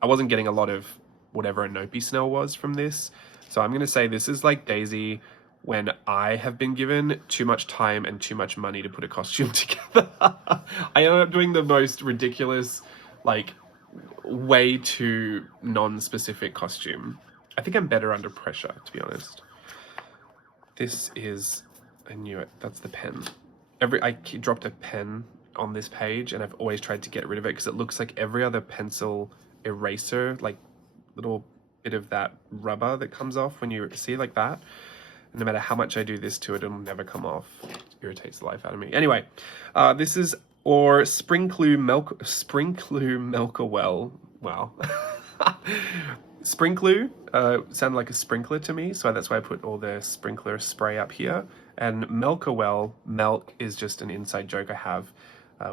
I wasn't getting a lot of whatever a nopy snell was from this. So I'm going to say this is like Daisy when I have been given too much time and too much money to put a costume together. I ended up doing the most ridiculous, like, way too non-specific costume. I think I'm better under pressure, to be honest. This is, I knew it, that's the pen. I dropped a pen on this page and I've always tried to get rid of it because it looks like every other pencil eraser, like little bit of that rubber that comes off when you see like that. And no matter how much I do this to it, it'll never come off. It irritates the life out of me. Anyway, this is Sprinklu Melkawell. Wow. Sprinklu sounded like a sprinkler to me, so that's why I put all the sprinkler spray up here. And Melkawell, milk is just an inside joke I have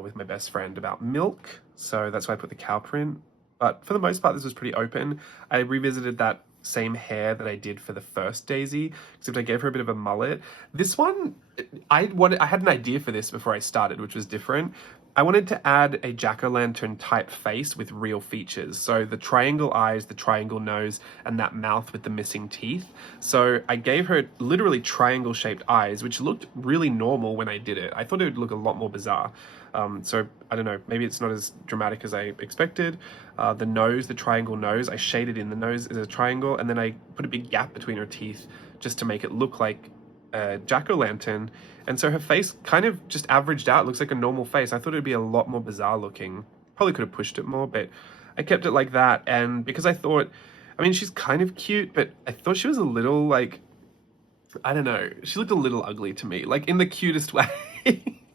with my best friend about milk, so that's why I put the cow print But for the most part, this was pretty open. I revisited that same hair that I did for the first Daisy, except I gave her a bit of a mullet. This one, I had an idea for this before I started, which was different. I wanted to add a jack-o'-lantern type face with real features. So the triangle eyes, the triangle nose, and that mouth with the missing teeth. So I gave her literally triangle-shaped eyes, which looked really normal when I did it. I thought it would look a lot more bizarre. So I don't know, maybe it's not as dramatic as I expected. The nose, the triangle nose, I shaded in the nose as a triangle, and then I put a big gap between her teeth just to make it look like a jack-o'-lantern. And so her face kind of just averaged out, looks like a normal face. I thought it'd be a lot more bizarre looking. Probably could have pushed it more, but I kept it like that. And because I thought, I mean, she's kind of cute, but I thought she was a little like, I don't know, she looked a little ugly to me, like in the cutest way.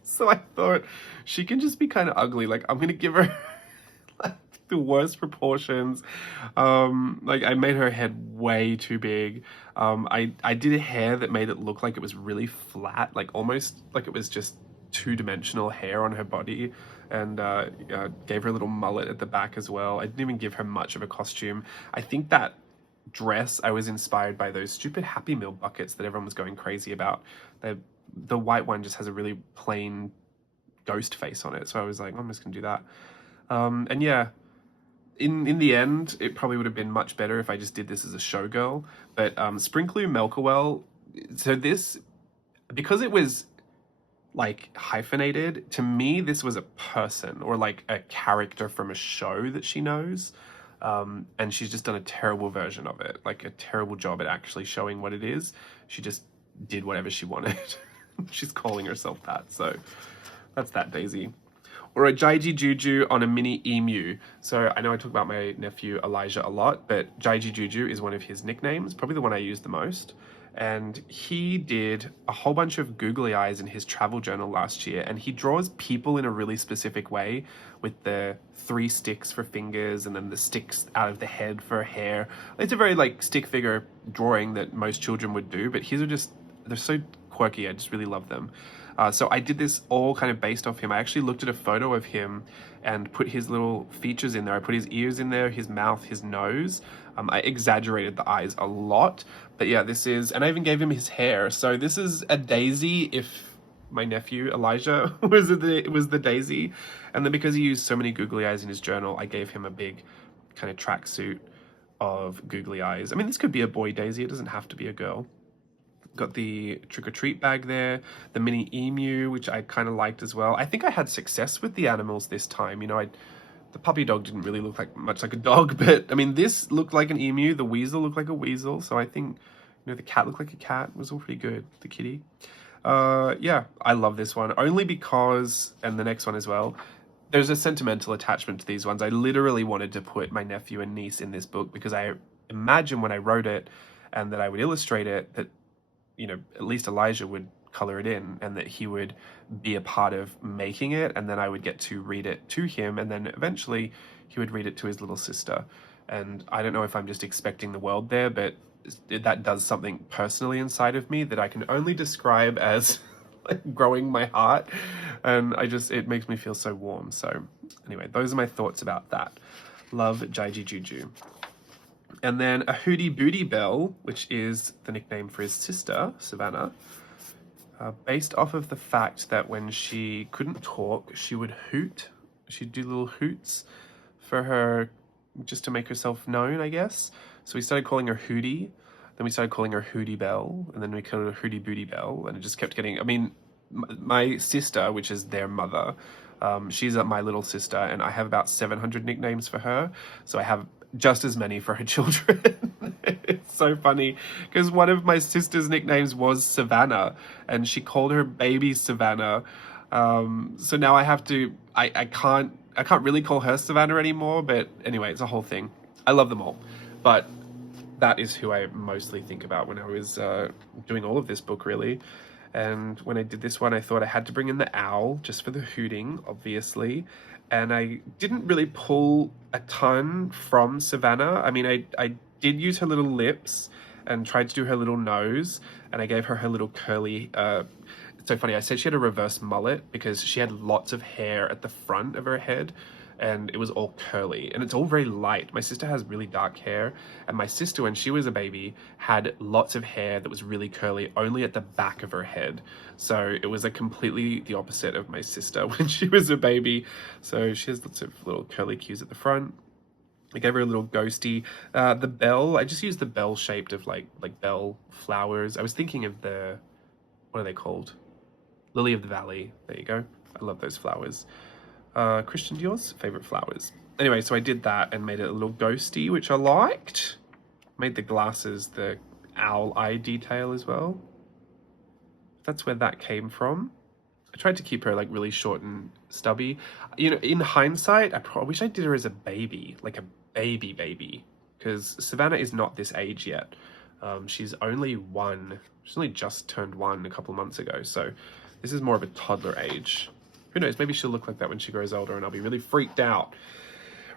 So I thought she can just be kind of ugly. Like I'm gonna give her like the worst proportions. Like I made her head way too big. I did a hair that made it look like it was really flat, like almost like it was just two-dimensional hair on her body, and gave her a little mullet at the back as well. I didn't even give her much of a costume. I think that dress, I was inspired by those stupid Happy Meal buckets that everyone was going crazy about. The white one just has a really plain ghost face on it, so I was like, I'm just gonna do that. And yeah, in the end, it probably would have been much better if I just did this as a showgirl. But Sprinklu Melkawell, so this, because it was like hyphenated, to me this was a person or like a character from a show that she knows. And she's just done a terrible version of it, like a terrible job at actually showing what it is. She just did whatever she wanted. She's calling herself that, so that's that Daisy. Or a Jiji Juju on a mini emu. So I know I talk about my nephew Elijah a lot, but Jiji Juju is one of his nicknames, probably the one I use the most. And he did a whole bunch of googly eyes in his travel journal last year, and he draws people in a really specific way with the 3 sticks for fingers and then the sticks out of the head for hair. It's a very like stick figure drawing that most children would do, but his are just, they're so quirky. I just really love them. So I did this all kind of based off him. I actually looked at a photo of him and put his little features in there. I put his ears in there, his mouth, his nose. I exaggerated the eyes a lot, but yeah, this is, and I even gave him his hair. So this is a Daisy if my nephew Elijah was the Daisy. And then because he used so many googly eyes in his journal, I gave him a big kind of tracksuit of googly eyes. I mean, this could be a boy Daisy. It doesn't have to be a girl. Got the trick-or-treat bag there, the mini emu, which I kind of liked as well. I think I had success with the animals this time. You know, the puppy dog didn't really look like much like a dog, but I mean, this looked like an emu. The weasel looked like a weasel. So I think, you know, the cat looked like a cat. It was all pretty good. The kitty. Yeah, I love this one only because, and the next one as well, there's a sentimental attachment to these ones. I literally wanted to put my nephew and niece in this book because I imagine when I wrote it and that I would illustrate it that, you know, at least Elijah would color it in and that he would be a part of making it, and then I would get to read it to him, and then eventually he would read it to his little sister. And I don't know if I'm just expecting the world there, but that does something personally inside of me that I can only describe as like growing my heart, and it makes me feel so warm. So anyway, those are my thoughts about that. Love Jiji Juju. And then a Hoodie Booty Bell, which is the nickname for his sister, Savannah, based off of the fact that when she couldn't talk, she would hoot. She'd do little hoots for her, just to make herself known, I guess. So we started calling her Hoodie, then we started calling her Hoodie Bell, and then we called her Hoodie Booty Bell, and it just kept getting, I mean, my sister, which is their mother, she's my little sister, and I have about 700 nicknames for her, so I have just as many for her children. It's so funny because one of my sister's nicknames was Savannah, and she called her baby Savannah. So now I have to, I can't really call her Savannah anymore, but anyway, it's a whole thing. I love them all, but that is who I mostly think about when I was doing all of this book, really. And when I did this one, I thought I had to bring in the owl just for the hooting, obviously. And I didn't really pull a ton from Savannah. I mean, I did use her little lips and tried to do her little nose, and I gave her her little curly, it's so funny, I said she had a reverse mullet because she had lots of hair at the front of her head, and it was all curly, and it's all very light. My sister has really dark hair, and my sister, when she was a baby, had lots of hair that was really curly only at the back of her head. So it was a completely the opposite of my sister when she was a baby. So she has lots of little curly cues at the front. I gave her a little ghosty. The bell, I just used the bell shaped of like bell flowers. I was thinking of the, what are they called? Lily of the Valley. There you go. I love those flowers. Christian Dior's favorite flowers. Anyway, so I did that and made it a little ghosty, which I liked. Made the glasses the owl eye detail as well. That's where that came from. I tried to keep her like really short and stubby. You know, in hindsight, I wish I did her as a baby, like a baby, because Savannah is not this age yet. She's only one. She's only just turned one a couple of months ago, so this is more of a toddler age. Who knows, maybe she'll look like that when she grows older and I'll be really freaked out.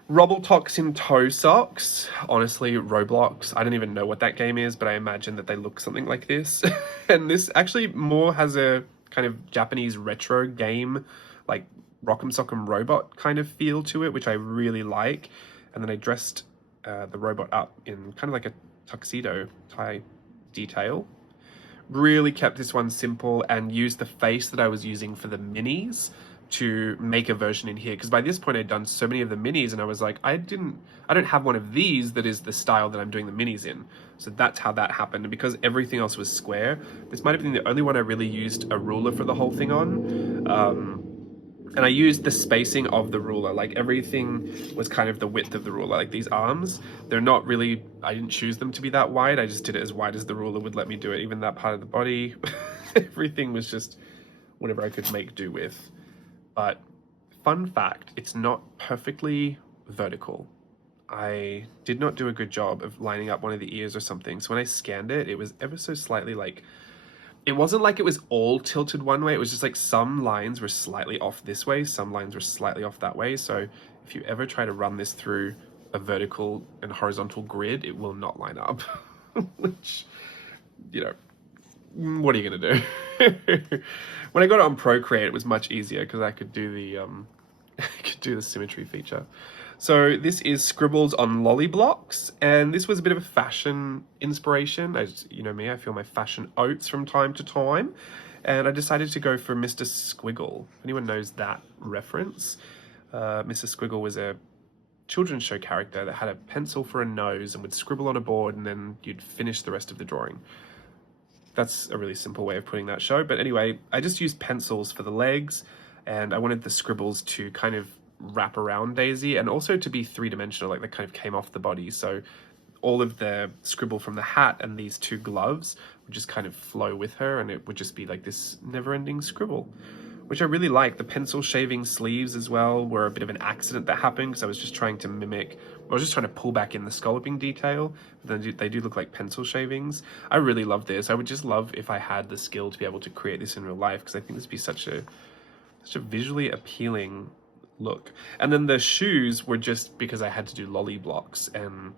Robotaxin toe socks. Honestly, Roblox. I don't even know what that game is, but I imagine that they look something like this. And this actually more has a kind of Japanese retro game, like Rock'em Sock'em Robot kind of feel to it, which I really like. And then I dressed the robot up in kind of like a tuxedo tie detail. Really kept this one simple and used the face that I was using for the minis to make a version in here, because by this point I'd done so many of the minis and I was like, I don't have one of these that is the style that I'm doing the minis in. So that's how that happened. And because everything else was square, this might have been the only one I really used a ruler for the whole thing on. And I used the spacing of the ruler, like everything was kind of the width of the ruler. Like these arms, they're not really, I didn't choose them to be that wide, I just did it as wide as the ruler would let me do it. Even that part of the body, everything was just whatever I could make do with. But fun fact, it's not perfectly vertical. I did not do a good job of lining up one of the ears or something. So when I scanned it, it was ever so slightly like, it wasn't like it was all tilted one way. It was just like some lines were slightly off this way, some lines were slightly off that way. So if you ever try to run this through a vertical and horizontal grid, it will not line up. Which, you know, what are you gonna do? When I got it on Procreate, it was much easier because I could do the symmetry feature. So this is Scribbles on lolly blocks, and this was a bit of a fashion inspiration. As you know me, I feel my fashion oats from time to time, and I decided to go for Mr. Squiggle. If anyone knows that reference, Mr. Squiggle was a children's show character that had a pencil for a nose and would scribble on a board, and then you'd finish the rest of the drawing. That's a really simple way of putting that show. But anyway, I just used pencils for the legs, and I wanted the scribbles to kind of wrap around Daisy and also to be three-dimensional, like they kind of came off the body. So all of the scribble from the hat and these two gloves would just kind of flow with her, and it would just be like this never-ending scribble, which I really like. The pencil shaving sleeves as well were a bit of an accident that happened because I was just trying to mimic, I was just trying to pull back in the scalloping detail, but then they do look like pencil shavings. I really love this. I would just love if I had the skill to be able to create this in real life, because I think this would be such a visually appealing look. And then the shoes were just because I had to do lolly blocks, and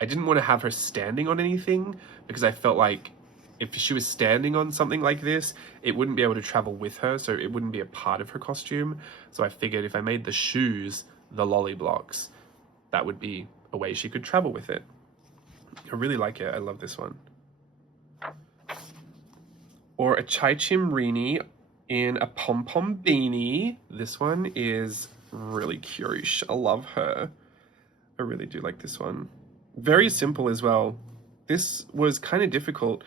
I didn't want to have her standing on anything because I felt like if she was standing on something like this, it wouldn't be able to travel with her, so it wouldn't be a part of her costume. So I figured if I made the shoes the lolly blocks, that would be a way she could travel with it. I really like it. I love this one. Or a chimrini in a pom-pom beanie. This one is really curious. I love her. I really do like this one. Very simple as well. This was kind of difficult.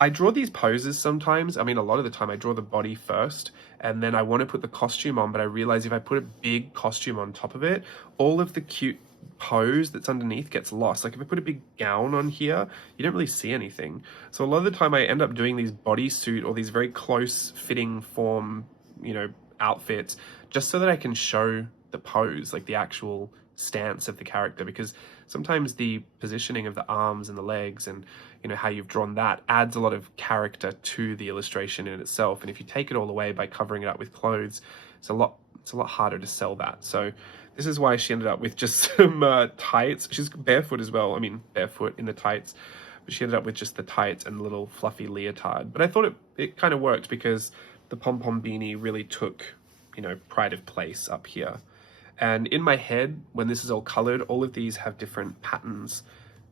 I draw these poses sometimes. I mean, a lot of the time I draw the body first and then I want to put the costume on, but I realize if I put a big costume on top of it, all of the cute pose that's underneath gets lost. Like if I put a big gown on here, you don't really see anything. So a lot of the time I end up doing these bodysuit or these very close fitting form, you know, outfits, just so that I can show the pose, like the actual stance of the character, because sometimes the positioning of the arms and the legs and, you know, how you've drawn that adds a lot of character to the illustration in itself. And if you take it all away by covering it up with clothes, it's a lot harder to sell that. So this is why she ended up with just some tights. She's barefoot as well. I mean, barefoot in the tights, but she ended up with just the tights and a little fluffy leotard. But I thought it kind of worked because the pom-pom beanie really took, you know, pride of place up here. And in my head, when this is all colored, all of these have different patterns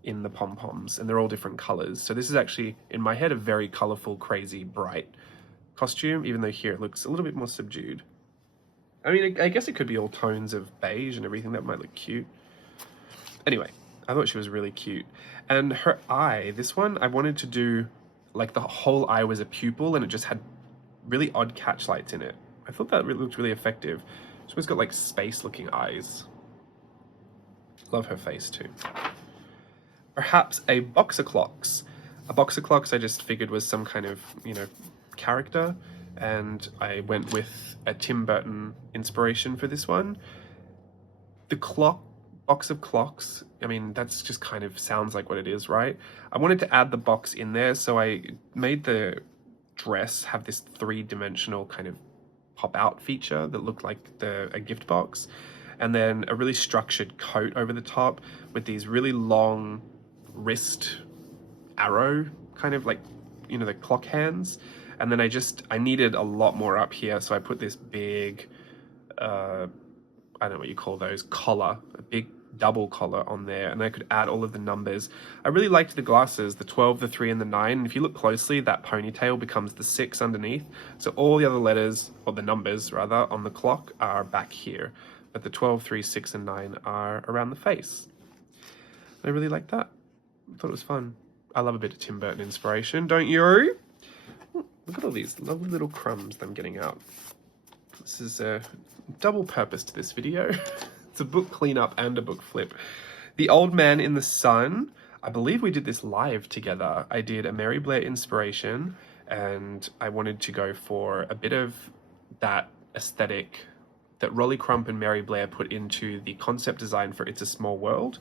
in the pom-poms, and they're all different colors. So this is actually, in my head, a very colorful, crazy, bright costume, even though here it looks a little bit more subdued. I mean, I guess it could be all tones of beige and everything. That might look cute. Anyway, I thought she was really cute. And her eye, this one, I wanted to do, like, the whole eye was a pupil and it just had really odd catch lights in it. I thought that looked really effective. She's got, like, space-looking eyes. Love her face, too. Perhaps a box of clocks. A box of clocks I just figured was some kind of, you know, character. And I went with a Tim Burton inspiration for this one. The box of clocks, I mean, that's just kind of sounds like what it is, right? I wanted to add the box in there, so I made the dress have this three-dimensional kind of pop-out feature that looked like a gift box, and then a really structured coat over the top with these really long wrist arrow, kind of like, you know, the clock hands. And then I needed a lot more up here, so I put this big, I don't know what you call those, collar, a big double collar on there, and I could add all of the numbers. I really liked the glasses, the 12, the 3, and the 9. And if you look closely, that ponytail becomes the 6 underneath. So all the other letters, or the numbers rather, on the clock are back here. But the 12, 3, 6, and 9 are around the face. I really liked that. I thought it was fun. I love a bit of Tim Burton inspiration, don't you? Look at all these lovely little crumbs that I'm getting out. This is a double purpose to this video. It's a book cleanup and a book flip. The Old Man in the Sun. I believe we did this live together. I did a Mary Blair inspiration, and I wanted to go for a bit of that aesthetic that Rolly Crump and Mary Blair put into the concept design for It's a Small World.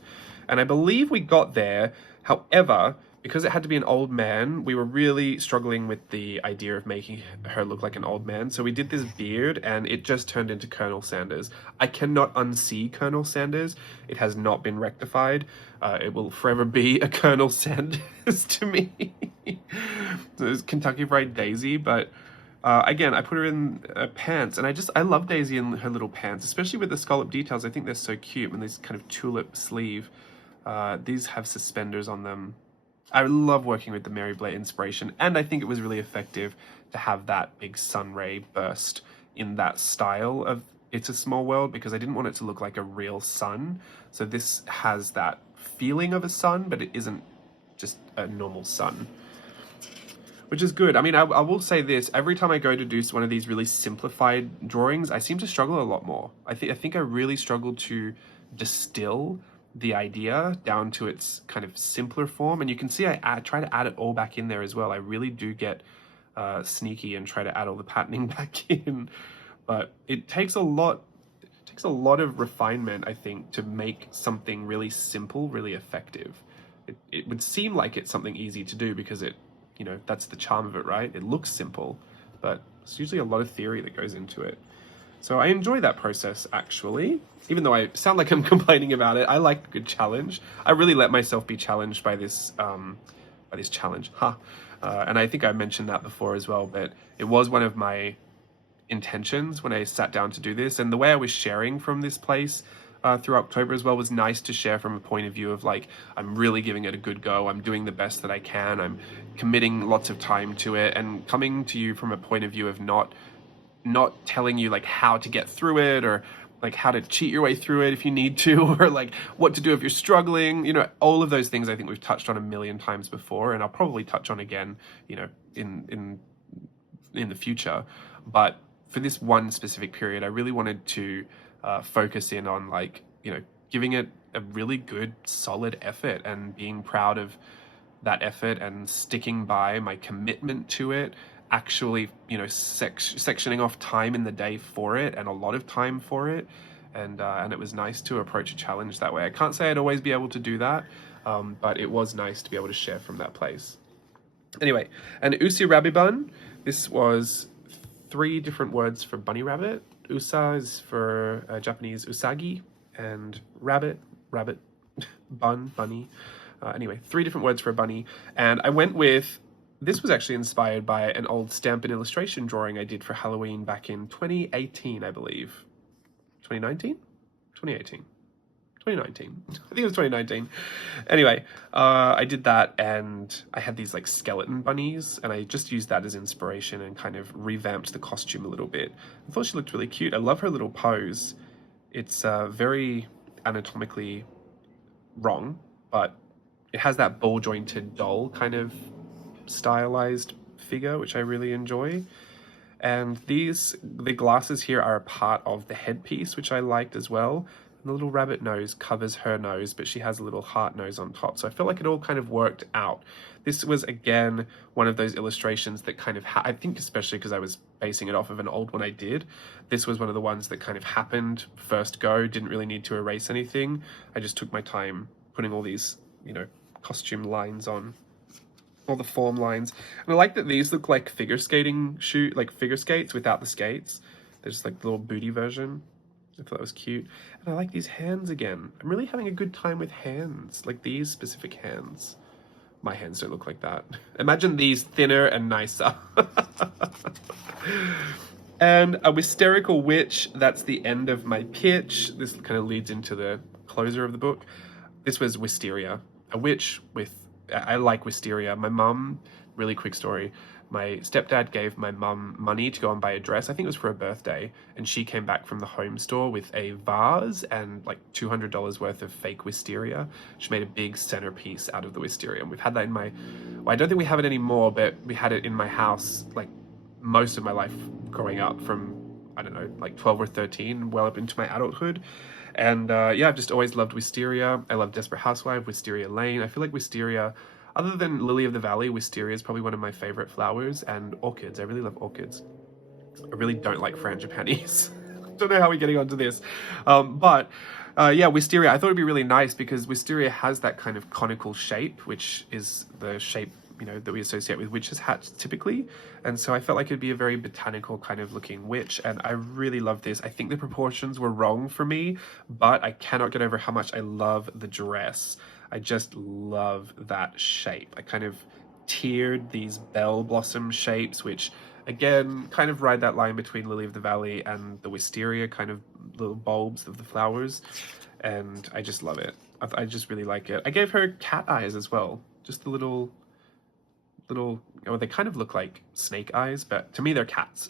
And I believe we got there. However, because it had to be an old man, we were really struggling with the idea of making her look like an old man. So we did this beard, and it just turned into Colonel Sanders. I cannot unsee Colonel Sanders. It has not been rectified. It will forever be a Colonel Sanders to me. It's Kentucky Fried Daisy, but again, I put her in pants, and I love Daisy in her little pants, especially with the scallop details. I think they're so cute, and this kind of tulip sleeve. These have suspenders on them. I love working with the Mary Blair inspiration, and I think it was really effective to have that big sun ray burst in that style of It's a Small World, because I didn't want it to look like a real sun. So this has that feeling of a sun, but it isn't just a normal sun, which is good. I mean, I will say this, every time I go to do one of these really simplified drawings, I seem to struggle a lot more. I think I really struggled to distill the idea down to its kind of simpler form. And you can see I try to add it all back in there as well. I really do get sneaky and try to add all the patterning back in. But it takes a lot of refinement, I think, to make something really simple, really effective. It would seem like it's something easy to do because it, you know, that's the charm of it, right? It looks simple, but it's usually a lot of theory that goes into it. So I enjoy that process, actually. Even though I sound like I'm complaining about it, I like a good challenge. I really let myself be challenged by this challenge. And I think I mentioned that before as well, but it was one of my intentions when I sat down to do this. And the way I was sharing from this place through October as well was nice to share from a point of view of like, I'm really giving it a good go. I'm doing the best that I can. I'm committing lots of time to it, and coming to you from a point of view of not telling you like how to get through it, or like how to cheat your way through it if you need to, or like what to do if you're struggling. You know, all of those things I think we've touched on a million times before, and I'll probably touch on again, you know, in the future. But for this one specific period, I really wanted to focus in on, like, you know, giving it a really good solid effort and being proud of that effort and sticking by my commitment to it. Actually, you know, sectioning off time in the day for it, and a lot of time for it, and it was nice to approach a challenge that way. I can't say I'd always be able to do that, but it was nice to be able to share from that place. Anyway, an Usi Rabbit Bun. This was 3 different words for bunny rabbit. Usa is for Japanese usagi, and rabbit, bun, bunny. Anyway, 3 different words for a bunny, and I went with. This was actually inspired by an old Stampin' Illustration drawing I did for Halloween back in 2018, I believe. 2019? 2018. 2019. I think it was 2019. Anyway, I did that, and I had these like skeleton bunnies, and I just used that as inspiration and kind of revamped the costume a little bit. I thought she looked really cute. I love her little pose. It's very anatomically wrong, but it has that ball jointed doll kind of stylized figure, which I really enjoy. And the glasses here are a part of the headpiece, which I liked as well. And the little rabbit nose covers her nose, but she has a little heart nose on top. So I feel like it all kind of worked out. This was, again, one of those illustrations that kind of, I think especially because I was basing it off of an old one I did, this was one of the ones that kind of happened first go, didn't really need to erase anything. I just took my time putting all these, you know, costume lines on. All the form lines. And I like that these look like figure skating like figure skates without the skates. They're just like the little booty version. I thought that was cute. And I like these hands again. I'm really having a good time with hands, like these specific hands. My hands don't look like that. Imagine these thinner and nicer. And a Mysterical witch, that's the end of my pitch. This kind of leads into the closer of the book. This was Wisteria, a witch with, I like Wisteria. My mum, really quick story, my stepdad gave my mum money to go and buy a dress. I think it was for her birthday. And she came back from the home store with a vase and like $200 worth of fake wisteria. She made a big centerpiece out of the wisteria. And we've had that in my, well, I don't think we have it anymore, but we had it in my house like most of my life growing up from, I don't know, like 12 or 13, well up into my adulthood. And yeah, I've just always loved wisteria. I love Desperate Housewife, Wisteria Lane. I feel like wisteria, other than Lily of the Valley, wisteria is probably one of my favorite flowers, and orchids. I really love orchids. I really don't like frangipanis. Don't know how we're getting onto this. Yeah, wisteria, I thought it'd be really nice because wisteria has that kind of conical shape, which is the shape, you know, that we associate with witches' hats typically. And so I felt like it'd be a very botanical kind of looking witch, and I really love this. I think the proportions were wrong for me, but I cannot get over how much I love the dress. I just love that shape. I kind of tiered these bell blossom shapes, which again kind of ride that line between Lily of the Valley and the wisteria kind of little bulbs of the flowers, and I just love it. I just really like it. I gave her cat eyes as well, just the little, oh, they kind of look like snake eyes, but to me they're cats.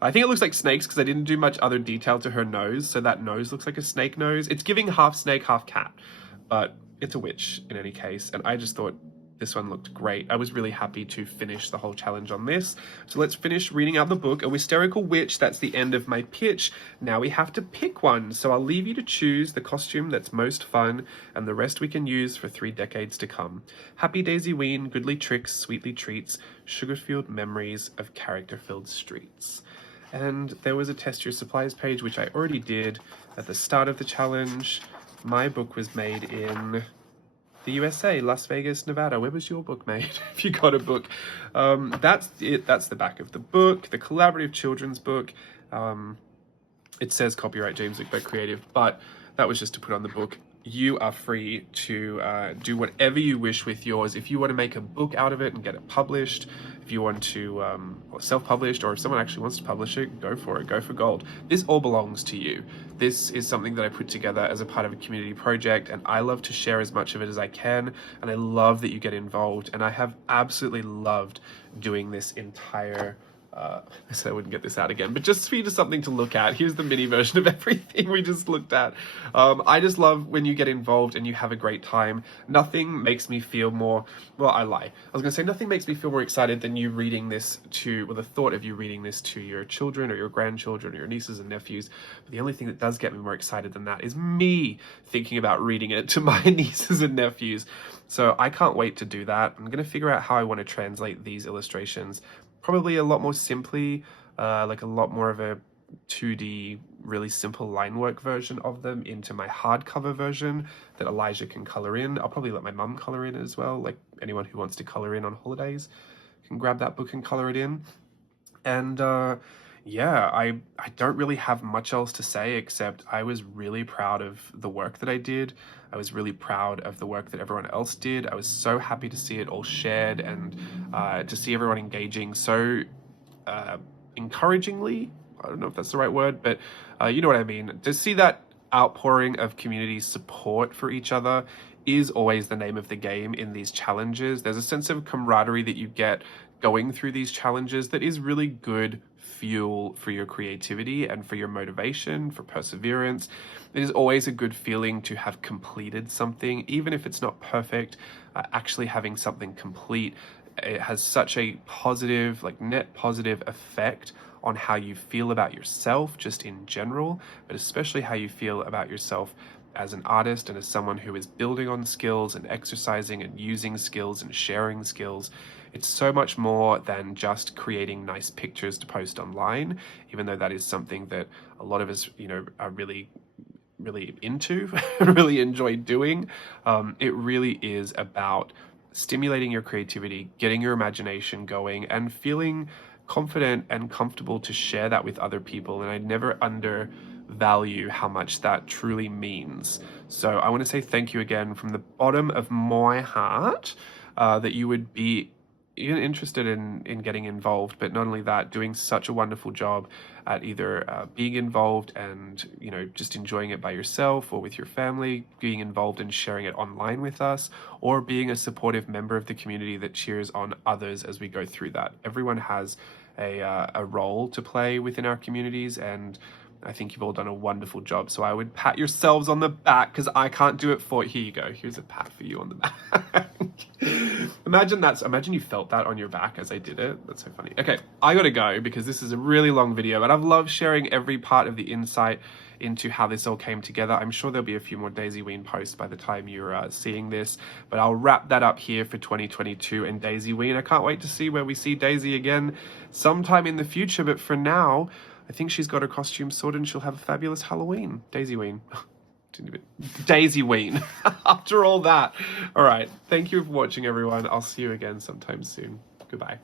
I think it looks like snakes because I didn't do much other detail to her nose, so that nose looks like a snake nose. It's giving half snake, half cat, but it's a witch in any case, and I just thought this one looked great. I was really happy to finish the whole challenge on this. So let's finish reading out the book. A Mysterical witch, that's the end of my pitch. Now we have to pick one. So I'll leave you to choose the costume that's most fun, and the rest we can use for 3 decades to come. Happy Daisyween, goodly tricks, sweetly treats, sugar-filled memories of character-filled streets. And there was a test your supplies page, which I already did at the start of the challenge. My book was made in the USA, Las Vegas, Nevada. Where was your book made? If you got a book. That's it. That's the back of the book, the collaborative children's book. It says copyright James Wickberg Creative, but that was just to put on the book. You are free to do whatever you wish with yours. If you want to make a book out of it and get it published, if you want to self-published, or if someone actually wants to publish it, go for it, go for gold. This all belongs to you. This is something that I put together as a part of a community project, and I love to share as much of it as I can, and I love that you get involved, and I have absolutely loved doing this entire I said I wouldn't get this out again, but just for you to something to look at. Here's the mini version of everything we just looked at. I just love when you get involved and you have a great time. Nothing makes me feel more, well, I lie. I was gonna say nothing makes me feel more excited than you reading this to, well, the thought of you reading this to your children or your grandchildren or your nieces and nephews. But the only thing that does get me more excited than that is me thinking about reading it to my nieces and nephews. So I can't wait to do that. I'm gonna figure out how I want to translate these illustrations. Probably a lot more simply, like a lot more of a 2D, really simple line work version of them into my hardcover version that Elijah can color in. I'll probably let my mum color in as well. Like anyone who wants to color in on holidays can grab that book and color it in. And yeah, I don't really have much else to say except I was really proud of the work that I did. I was really proud of the work that everyone else did. I was so happy to see it all shared and to see everyone engaging so encouragingly. I don't know if that's the right word, but you know what I mean. To see that outpouring of community support for each other is always the name of the game in these challenges. There's a sense of camaraderie that you get going through these challenges that is really good fuel for your creativity and for your motivation, for perseverance. It is always a good feeling to have completed something, even if it's not perfect. Actually having something complete, it has such a positive, like net positive effect on how you feel about yourself just in general, but especially how you feel about yourself as an artist and as someone who is building on skills and exercising and using skills and sharing skills. It's so much more than just creating nice pictures to post online, even though that is something that a lot of us, are really into, really enjoy doing. It really is about stimulating your creativity, getting your imagination going, and feeling confident and comfortable to share that with other people. And I never undervalue how much that truly means. So I want to say thank you again from the bottom of my heart that you would be interested in getting involved, but not only that, doing such a wonderful job at either being involved and just enjoying it by yourself or with your family, being involved and sharing it online with us, or being a supportive member of the community that cheers on others as we go through that. Everyone has a role to play within our communities, and I think you've all done a wonderful job. So I would pat yourselves on the back, because I can't do it for you. Here you go. Here's a pat for you on the back. Imagine you felt that on your back as I did it. That's so funny. Okay, I gotta go because this is a really long video, but I've loved sharing every part of the insight into how this all came together. I'm sure there'll be a few more Daisyween posts by the time you're seeing this, but I'll wrap that up here for 2022 and Daisyween. I can't wait to see where we see Daisy again sometime in the future, but for now, I think she's got her costume sorted and she'll have a fabulous Halloween. Daisyween. Daisyween. After all that. All right. Thank you for watching, everyone. I'll see you again sometime soon. Goodbye.